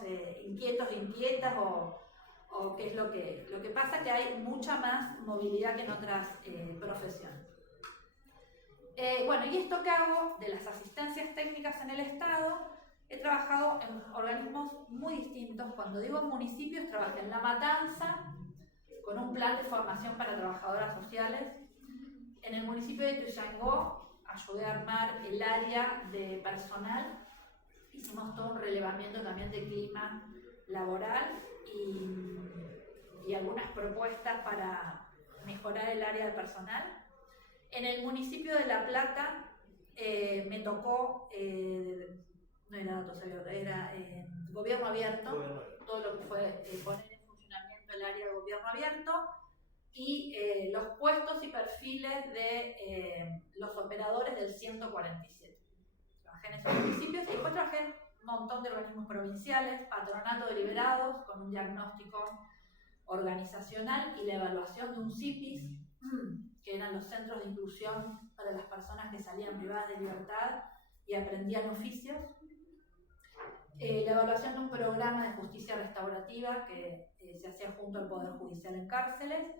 inquietos, inquietas, o qué es lo que pasa, que hay mucha más movilidad que en otras profesiones. Bueno, y esto que hago de las asistencias técnicas en el Estado, he trabajado en organismos muy distintos. Cuando digo municipios, trabajé en La Matanza, con un plan de formación para trabajadoras sociales. En el municipio de Ituzaingó, ayudé a armar el área de personal. Hicimos todo un relevamiento también de clima laboral y algunas propuestas para mejorar el área de personal. En el municipio de La Plata me tocó, no era datos abiertos, era gobierno abierto, todo lo que fue poner en funcionamiento el área de gobierno abierto y los puestos y perfiles de los operadores del 147. Trabajé en esos municipios y después trabajé en un montón de organismos provinciales, patronato de liberados, con un diagnóstico organizacional y la evaluación de un CIPIS, que eran los centros de inclusión para las personas que salían privadas de libertad y aprendían oficios. La evaluación de un programa de justicia restaurativa que se hacía junto al Poder Judicial en cárceles.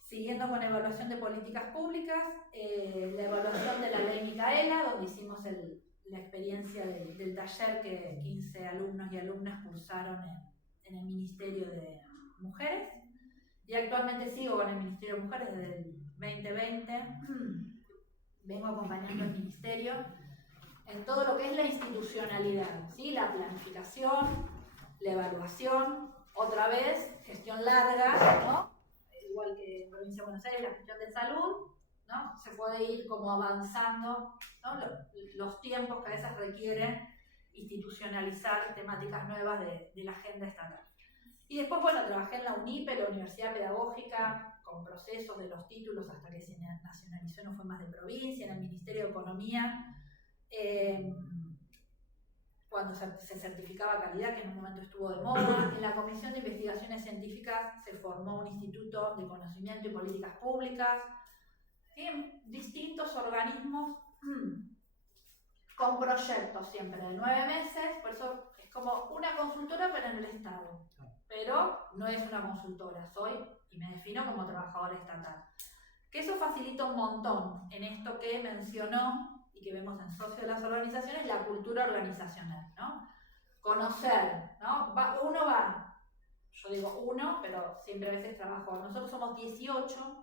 Siguiendo con evaluación de políticas públicas, la evaluación de la ley Micaela, donde hicimos la experiencia del taller que 15 alumnos y alumnas cursaron en el Ministerio de Mujeres. Y actualmente sigo con el Ministerio de Mujeres desde el 2020. Vengo acompañando al Ministerio en todo lo que es la institucionalidad, ¿sí? La planificación, la evaluación, otra vez, gestión larga, ¿no? Igual que en Provincia de Buenos Aires, la gestión de salud, ¿no? Se puede ir como avanzando, ¿no? Los tiempos que a veces requieren institucionalizar temáticas nuevas de la agenda estatal. Y después, bueno, trabajé en la UNIPE, la Universidad Pedagógica, con procesos de los títulos hasta que se nacionalizó, no fue más de provincia, en el Ministerio de Economía, cuando se certificaba calidad, que en un momento estuvo de moda. En la Comisión de Investigaciones Científicas se formó un Instituto de Conocimiento y Políticas Públicas, en distintos organismos con proyectos siempre de 9 meses, por eso es como una consultora pero en el Estado, pero no es una consultora, soy y me defino como trabajadora estatal. Que eso facilita un montón en esto que mencionó y que vemos en Socio de las Organizaciones, la cultura organizacional, ¿no? Conocer, ¿no? Yo digo uno, pero siempre a veces trabajo. Nosotros somos 18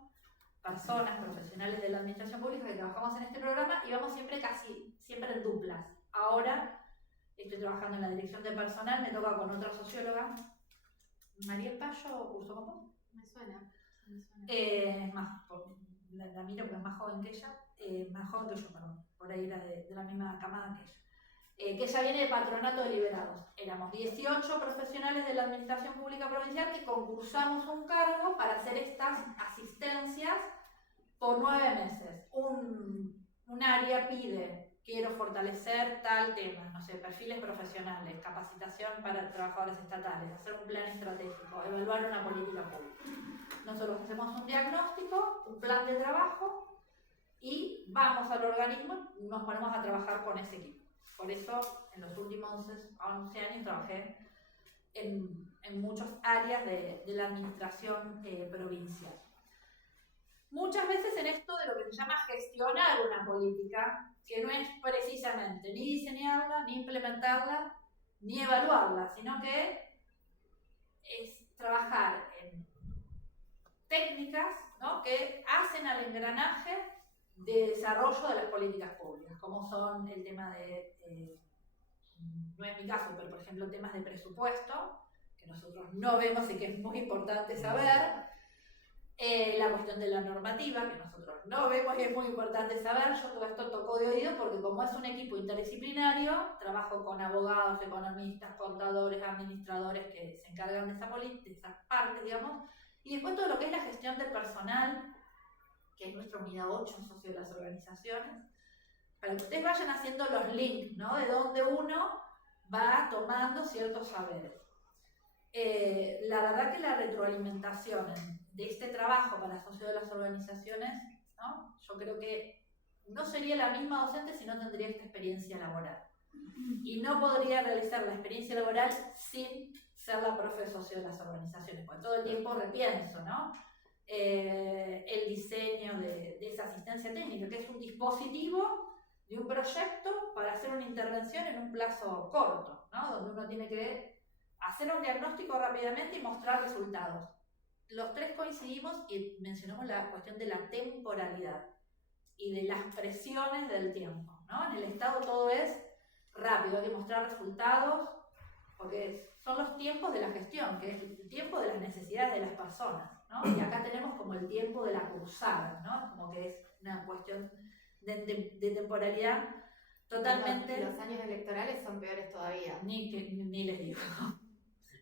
personas profesionales de la administración pública que trabajamos en este programa y vamos casi siempre en duplas. Ahora estoy trabajando en la dirección de personal, me toca con otra socióloga. Mariel Payo, ¿cursó con vos? Me suena. Es más, la miro porque es más joven que ella, perdón, por ahí era de la misma camada que ella. Que ella viene de patronato de liberados. Éramos 18 profesionales de la administración pública provincial que concursamos un cargo para hacer estas asistencias por 9 meses. Un área pide, quiero fortalecer tal tema, no sé, perfiles profesionales, capacitación para trabajadores estatales, hacer un plan estratégico, evaluar una política pública. Nosotros hacemos un diagnóstico, un plan de trabajo y vamos al organismo y nos ponemos a trabajar con ese equipo. Por eso, en los últimos 11 años trabajé en muchas áreas de la administración provincial. Muchas veces en esto de lo que se llama gestionar una política, que no es precisamente ni diseñarla, ni implementarla, ni evaluarla, sino que es trabajar en técnicas, ¿no?, que hacen al engranaje de desarrollo de las políticas públicas, como son el tema de, no es mi caso, pero por ejemplo temas de presupuesto, que nosotros no vemos y que es muy importante saber, la cuestión de la normativa, que nosotros no vemos y es muy importante saber. Yo todo esto toco de oído porque como es un equipo interdisciplinario, trabajo con abogados, economistas, contadores, administradores que se encargan de esa parte, digamos, y después todo lo que es la gestión del personal, que es nuestra unidad 8 en socio de las organizaciones, para que ustedes vayan haciendo los links, ¿no?, de donde uno va tomando ciertos saberes. La verdad que la retroalimentación de este trabajo para socios de las organizaciones, ¿no?, yo creo que no sería la misma docente si no tendría esta experiencia laboral. Y no podría realizar la experiencia laboral sin ser la profe socio de las organizaciones, porque todo el tiempo repienso, ¿no?, el diseño de esa asistencia técnica, que es un dispositivo de un proyecto para hacer una intervención en un plazo corto, ¿no?, donde uno tiene que hacer un diagnóstico rápidamente y mostrar resultados. Los tres coincidimos y mencionamos la cuestión de la temporalidad y de las presiones del tiempo, ¿no? En el Estado todo es rápido, hay que mostrar resultados, porque son los tiempos de la gestión, que es el tiempo de las necesidades de las personas, ¿no? Y acá tenemos como el tiempo de la cursada, ¿no? Como que es una cuestión de temporalidad totalmente... Los años electorales son peores todavía. Ni les digo.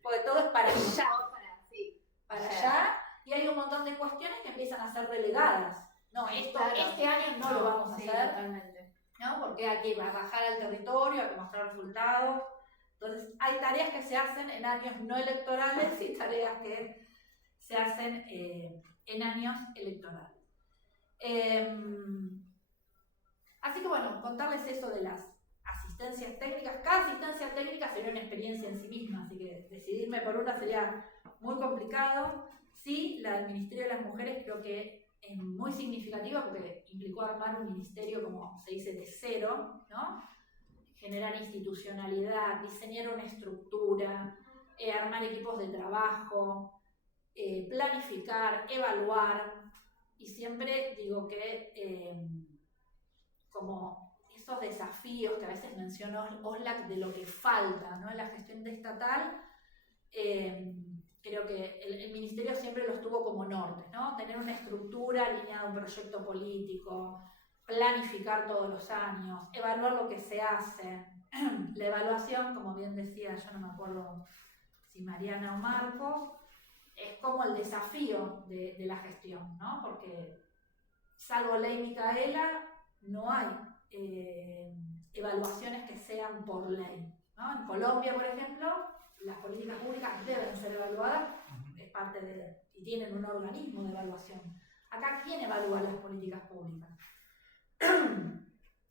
Porque todo es para allá. Para allá, y hay un montón de cuestiones que empiezan a ser relegadas. No, esto Claro. Este año no lo vamos a hacer, Totalmente. ¿no? Porque hay que bajar al territorio, hay que mostrar resultados. Entonces, hay tareas que se hacen en años no electorales y tareas que se hacen en años electorales. Así que bueno, contarles eso de las asistencias técnicas. Cada asistencia técnica sería una experiencia en sí misma, así que decidirme por una sería muy complicado. Sí, la del Ministerio de las Mujeres creo que es muy significativa porque implicó armar un ministerio, como se dice, de cero, ¿no? Generar institucionalidad, diseñar una estructura, armar equipos de trabajo, planificar, evaluar, y siempre digo que como esos desafíos que a veces mencionó Oslak de lo que falta, ¿no?, en la gestión estatal, creo que el ministerio siempre los tuvo como norte, ¿no? Tener una estructura alineada a un proyecto político, planificar todos los años, evaluar lo que se hace. La evaluación, como bien decía, yo no me acuerdo si Mariana o Marcos, es como el desafío de la gestión, ¿no? Porque salvo Ley Micaela, no hay evaluaciones que sean por ley, ¿no? En Colombia, por ejemplo, las políticas públicas deben ser evaluadas, es parte y tienen un organismo de evaluación. Acá, ¿quién evalúa las políticas públicas?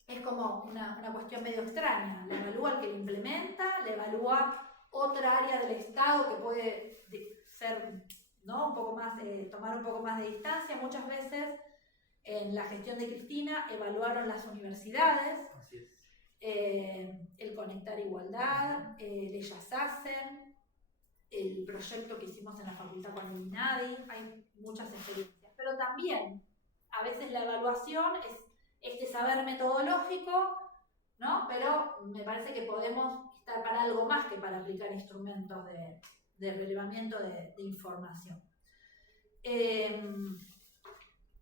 Es como una cuestión medio extraña. La evalúa el que la implementa, la evalúa otra área del Estado que puede ser, ¿no?, un poco más, tomar un poco más de distancia. Muchas veces en la gestión de Cristina evaluaron las universidades. Así es. El Conectar Igualdad, Ellas Hacen, el proyecto que hicimos en la facultad con el INADI. Hay muchas experiencias, pero también a veces la evaluación es este saber metodológico, ¿no? Pero me parece que podemos estar para algo más que para aplicar instrumentos de relevamiento de información.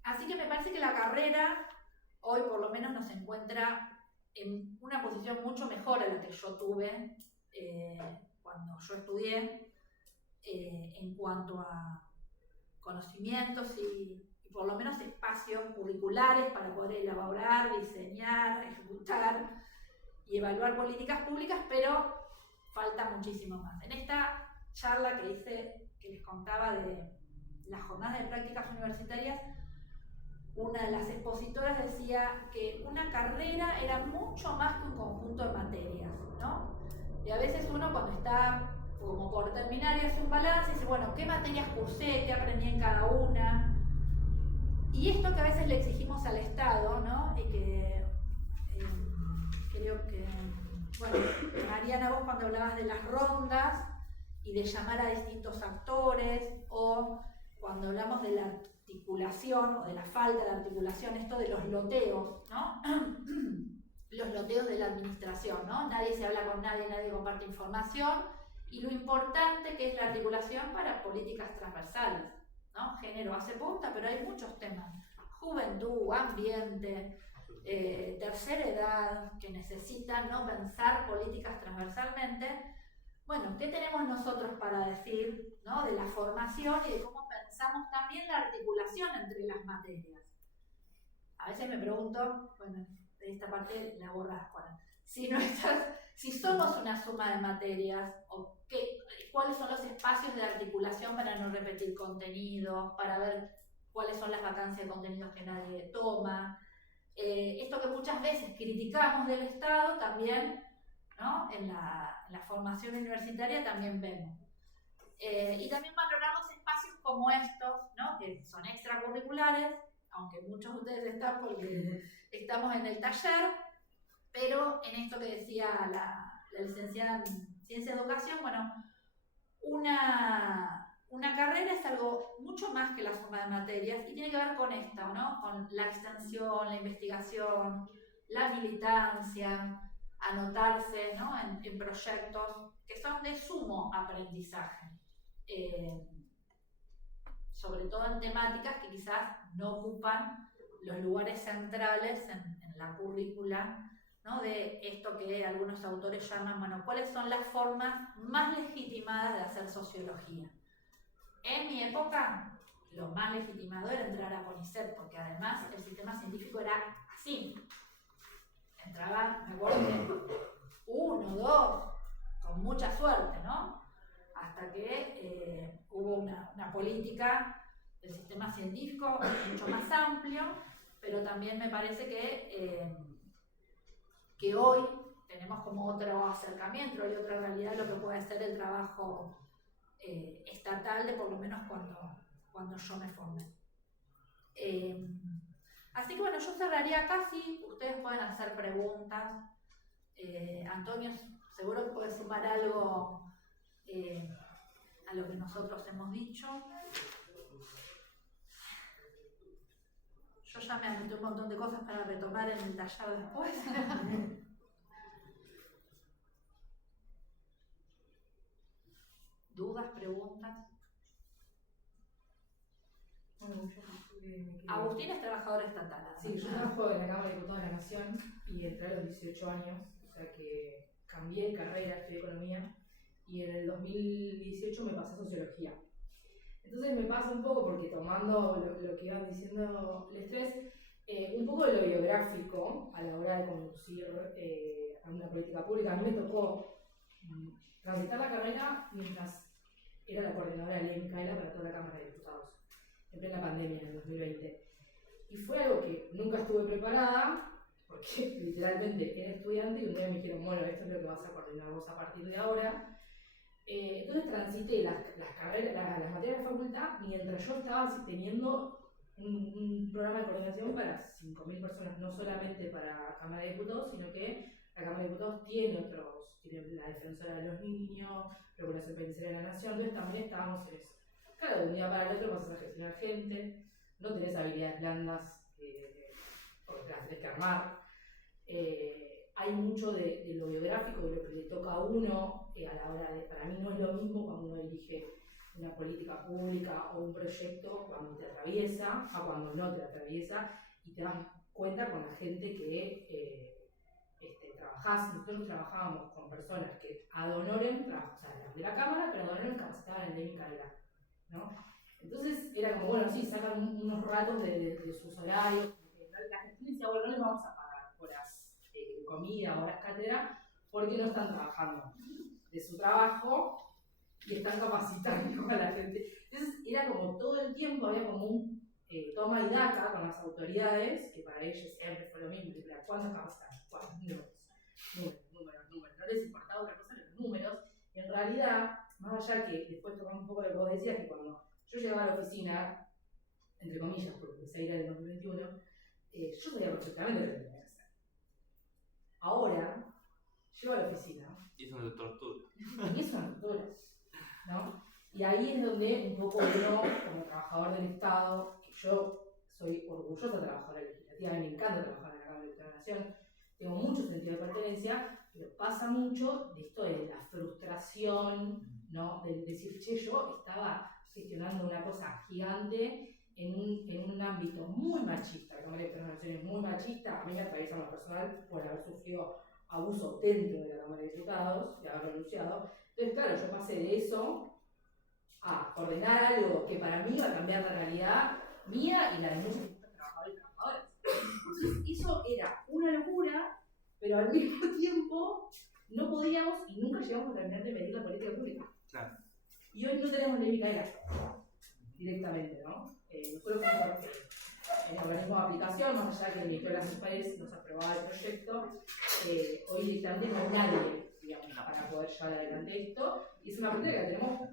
Así que me parece que la carrera hoy por lo menos nos encuentra en una posición mucho mejor a la que yo tuve cuando yo estudié, en cuanto a conocimientos y por lo menos espacios curriculares para poder elaborar, diseñar, ejecutar y evaluar políticas públicas, pero falta muchísimo más. En esta charla que les contaba de las jornadas de prácticas universitarias, una de las expositoras decía que una carrera era mucho más que un conjunto de materias, ¿no? Y a veces uno cuando está como por terminar y hace un balance y dice, bueno, ¿qué materias cursé? ¿Qué aprendí en cada una? Y esto que a veces le exigimos al Estado, ¿no? Y que creo que, bueno, Mariana, vos cuando hablabas de las rondas y de llamar a distintos actores, o cuando hablamos de la articulación o de la falta de articulación, esto de los loteos, ¿no? Los loteos de la administración, ¿no? Nadie se habla con nadie, nadie comparte información, y lo importante que es la articulación para políticas transversales, ¿no? Género hace punta, pero hay muchos temas. Juventud, ambiente, tercera edad, que necesitan, ¿no?, pensar políticas transversalmente. Bueno, ¿qué tenemos nosotros para decir, ¿no?, de la formación y de cómo pensamos también la articulación entre las materias? A veces me pregunto, bueno, de esta parte la borras, Juana, si somos una suma de materias, o cuáles son los espacios de articulación para no repetir contenidos, para ver cuáles son las vacancias de contenidos que nadie toma. Esto que muchas veces criticamos del Estado también, ¿no?, en la formación universitaria también vemos. Y también valoramos espacios como estos, ¿no?, que son extracurriculares, aunque muchos de ustedes están porque estamos en el taller, pero en esto que decía la licenciada en Ciencia de Educación, bueno, una carrera es algo mucho más que la suma de materias y tiene que ver con esto, ¿no?, con la extensión, la investigación, la militancia, anotarse, ¿no?, en proyectos que son de sumo aprendizaje, sobre todo en temáticas que quizás no ocupan los lugares centrales en la currícula, ¿no?, de esto que algunos autores llaman, bueno, ¿cuáles son las formas más legitimadas de hacer sociología? En mi época, lo más legitimado era entrar a CONICET, porque además el sistema científico era así. Entraba, me acuerdo que 1, 2, con mucha suerte, ¿no? Hasta que hubo una política del sistema científico mucho más amplio, pero también me parece que hoy tenemos como otro acercamiento y otra realidad de lo que puede ser el trabajo estatal, de por lo menos cuando yo me formé. Así que bueno, yo cerraría casi, ustedes pueden hacer preguntas. Antonio seguro que puede sumar algo a lo que nosotros hemos dicho. Yo ya me anoté un montón de cosas para retomar en el taller después. ¿Dudas, preguntas? Bueno, Agustín es trabajador estatal. Sí, yo trabajo en la Cámara de Diputados de la Nación y entré a los 18 años, o sea que cambié de carrera, estudié economía y en el 2018 me pasé a sociología. Entonces me pasa un poco, porque tomando lo que iban diciendo los tres, un poco de lo biográfico a la hora de conducir a una política pública. A mí me tocó transitar la carrera mientras era la coordinadora de Ley Micaela para toda la Cámara de Diputados, en plena pandemia, en el 2020. Y fue algo que nunca estuve preparada, porque literalmente era estudiante y un día me dijeron, bueno, esto es lo que vas a coordinar vos a partir de ahora. Entonces transité las materias de la facultad mientras yo estaba teniendo un programa de coordinación para 5.000 personas, no solamente para Cámara de Diputados, sino que la Cámara de Diputados tiene la Defensora de los Niños, Procuración Penitenciaria de la Nación, entonces también estábamos en eso. Claro, de un día para el otro pasas a gestionar gente, no tenés habilidades blandas porque las tenés que armar. Hay mucho de lo biográfico, de lo que le toca a uno a la hora de, para mí no es lo mismo cuando uno dirige una política pública o un proyecto cuando te atraviesa a cuando no te atraviesa, y te das cuenta con la gente que trabajás. Nosotros trabajábamos con personas que ad honorem, o sea, de la Cámara, pero ad honorem capacitaban en Ley Micaela, ¿no? Entonces era como, bueno, sí, sacan unos ratos de sus horarios, la gestión decía, bueno, no les vamos a pagar horas de comida, horas cátedra, porque no están trabajando de su trabajo y están capacitando a la gente. Entonces era como todo el tiempo había como toma y daca con las autoridades, que para ellos siempre fue lo mismo, que era ¿cuántos capacitados? ¿Cuántos números? Números. No les importaba otra cosa que los números. Y en realidad, más allá que después tomamos un poco lo que vos decías, que cuando yo llegaba a la oficina, entre comillas, porque empecé a ir en el 2021, yo sabía perfectamente lo que tenía que hacer. Ahora, llego a la oficina. Y eso no te tortura. Y es una tortura, ¿no? Y ahí es donde un poco uno, como trabajador del Estado, que yo soy orgullosa trabajadora legislativa, a mí me encanta trabajar en la Cámara de la Nación, tengo mucho sentido de pertenencia, pero pasa mucho de esto de la frustración, ¿no? De decir, che, yo estaba gestionando una cosa gigante en un ámbito muy machista, la Cámara de la Nación es muy machista, a mí me atraviesa lo personal por haber sufrido abuso dentro de la Cámara de Diputados, de haber renunciado. Entonces, claro, yo pasé de eso a ordenar algo que para mí iba a cambiar la realidad mía y la de muchos trabajadores y trabajadoras. Entonces, eso era una locura, pero al mismo tiempo no podíamos y nunca llegamos a terminar de medir la política pública. Claro. Y hoy no tenemos ley Micaela directamente, ¿no? Nosotros como el organismo de aplicación, más allá de que el Ministerio de las Mujeres nos aprobaba el proyecto, hoy directamente no hay nadie, digamos, para poder llevar adelante esto, y es una política que tenemos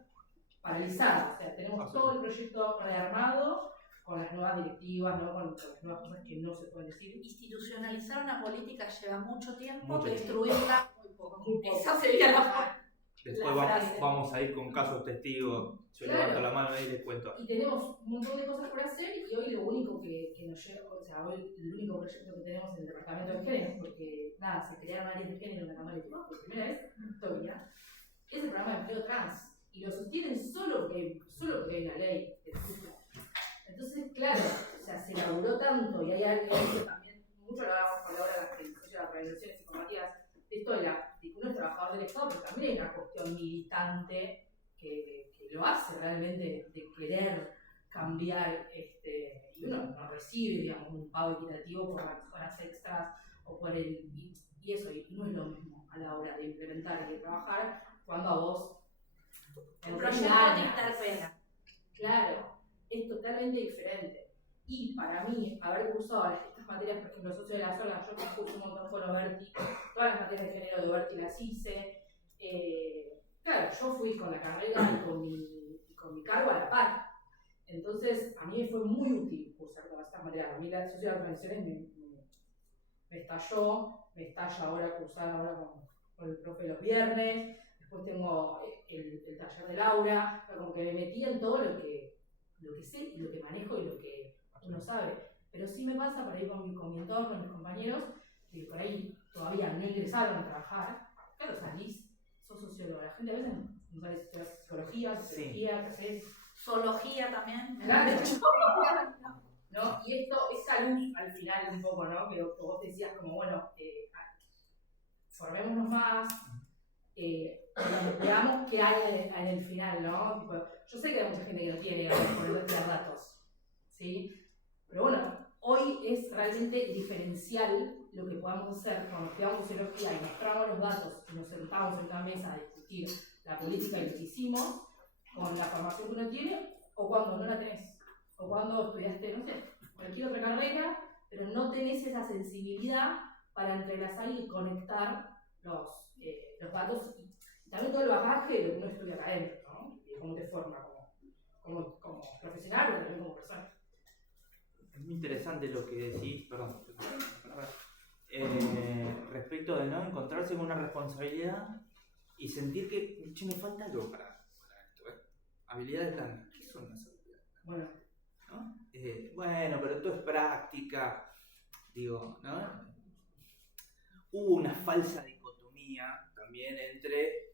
paralizada, o sea, tenemos todo el proyecto rearmado, con las nuevas directivas, ¿no? Con las nuevas cosas que no se pueden decir. Institucionalizar una política lleva mucho tiempo, Mucho tiempo. destruirla muy poco. Muy poco. Esa sería la Después La frase. vamos a ir con casos testigos. Yo Claro. levanto la mano y les cuento. Y tenemos un montón de cosas por hacer y hoy lo único que nos lleva, o sea, hoy el único proyecto que tenemos en el departamento de género, porque nada, se crearon áreas de género en la Cámara de Diputados por primera vez en la historia, es el programa de empleo trans. Y lo sostienen solo porque hay una ley que existe. Entonces, claro, o sea, se laburó tanto y hay algo que también, mucho lo hablamos con Laura de las organizaciones psicomativas, de esto de que uno es trabajador del Estado, pero también hay una cuestión militante que lo hace realmente de querer cambiar, y uno no recibe, digamos, un pago equitativo por las horas extras o por y eso, y no es lo mismo a la hora de implementar y de trabajar cuando a vos El proyecto te interpela. Claro, es totalmente diferente. Y para mí, haber cursado estas materias, por ejemplo, socio de la zona, yo que curso un montón con Oberti, todas las materias de género de Oberti las hice. Claro, yo fui con la carrera y con mi cargo a la par. Entonces, a mí me fue muy útil cursar todas estas materias. A mí la socio de las organizaciones me estalla ahora cursar ahora con el profe los viernes. Después tengo el taller de Laura, como que me metí en todo lo que sé y lo que manejo y lo que uno sabe. Pero sí me pasa por ahí con mi entorno, con mis compañeros, que por ahí todavía no ingresaron a trabajar. Claro, salís, sos sociólogo. La gente a veces no sabe si estudias psicología, sociología, qué haces. Zoología también. Claro. ¿No? Y esto es salud al final un poco, ¿no? Que vos decías como, bueno, formémonos más, veamos qué hay en el final, ¿no? Tipo, yo sé que hay mucha gente que no tiene ganas de poner datos, ¿sí? Pero bueno, hoy es realmente diferencial lo que podamos hacer cuando estudiamos sociología y mostramos los datos y nos sentamos en una mesa a discutir la política y lo que hicimos con la formación que uno tiene, o cuando no la tenés, o cuando estudiaste, no sé, cualquier otra carrera, pero no tenés esa sensibilidad para entrelazar y conectar los datos y también todo el bagaje de lo que uno estudia acá adentro, ¿no? Y cómo te forma como profesional, pero también como persona. Es muy interesante lo que decís, perdón, respecto de no encontrarse con una responsabilidad y sentir que, che, me falta algo para esto, habilidades blandas. ¿Qué son las habilidades blandas? Bueno. ¿No? Bueno, pero todo es práctica, digo, ¿no? Hubo una falsa dicotomía también entre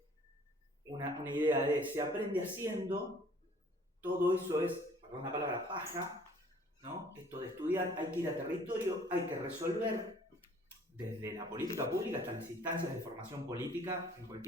una idea de se aprende haciendo, todo eso es, perdón la palabra, paja, ¿no? Esto de estudiar, hay que ir a territorio, hay que resolver, desde la política pública hasta las instancias de formación política en cualquier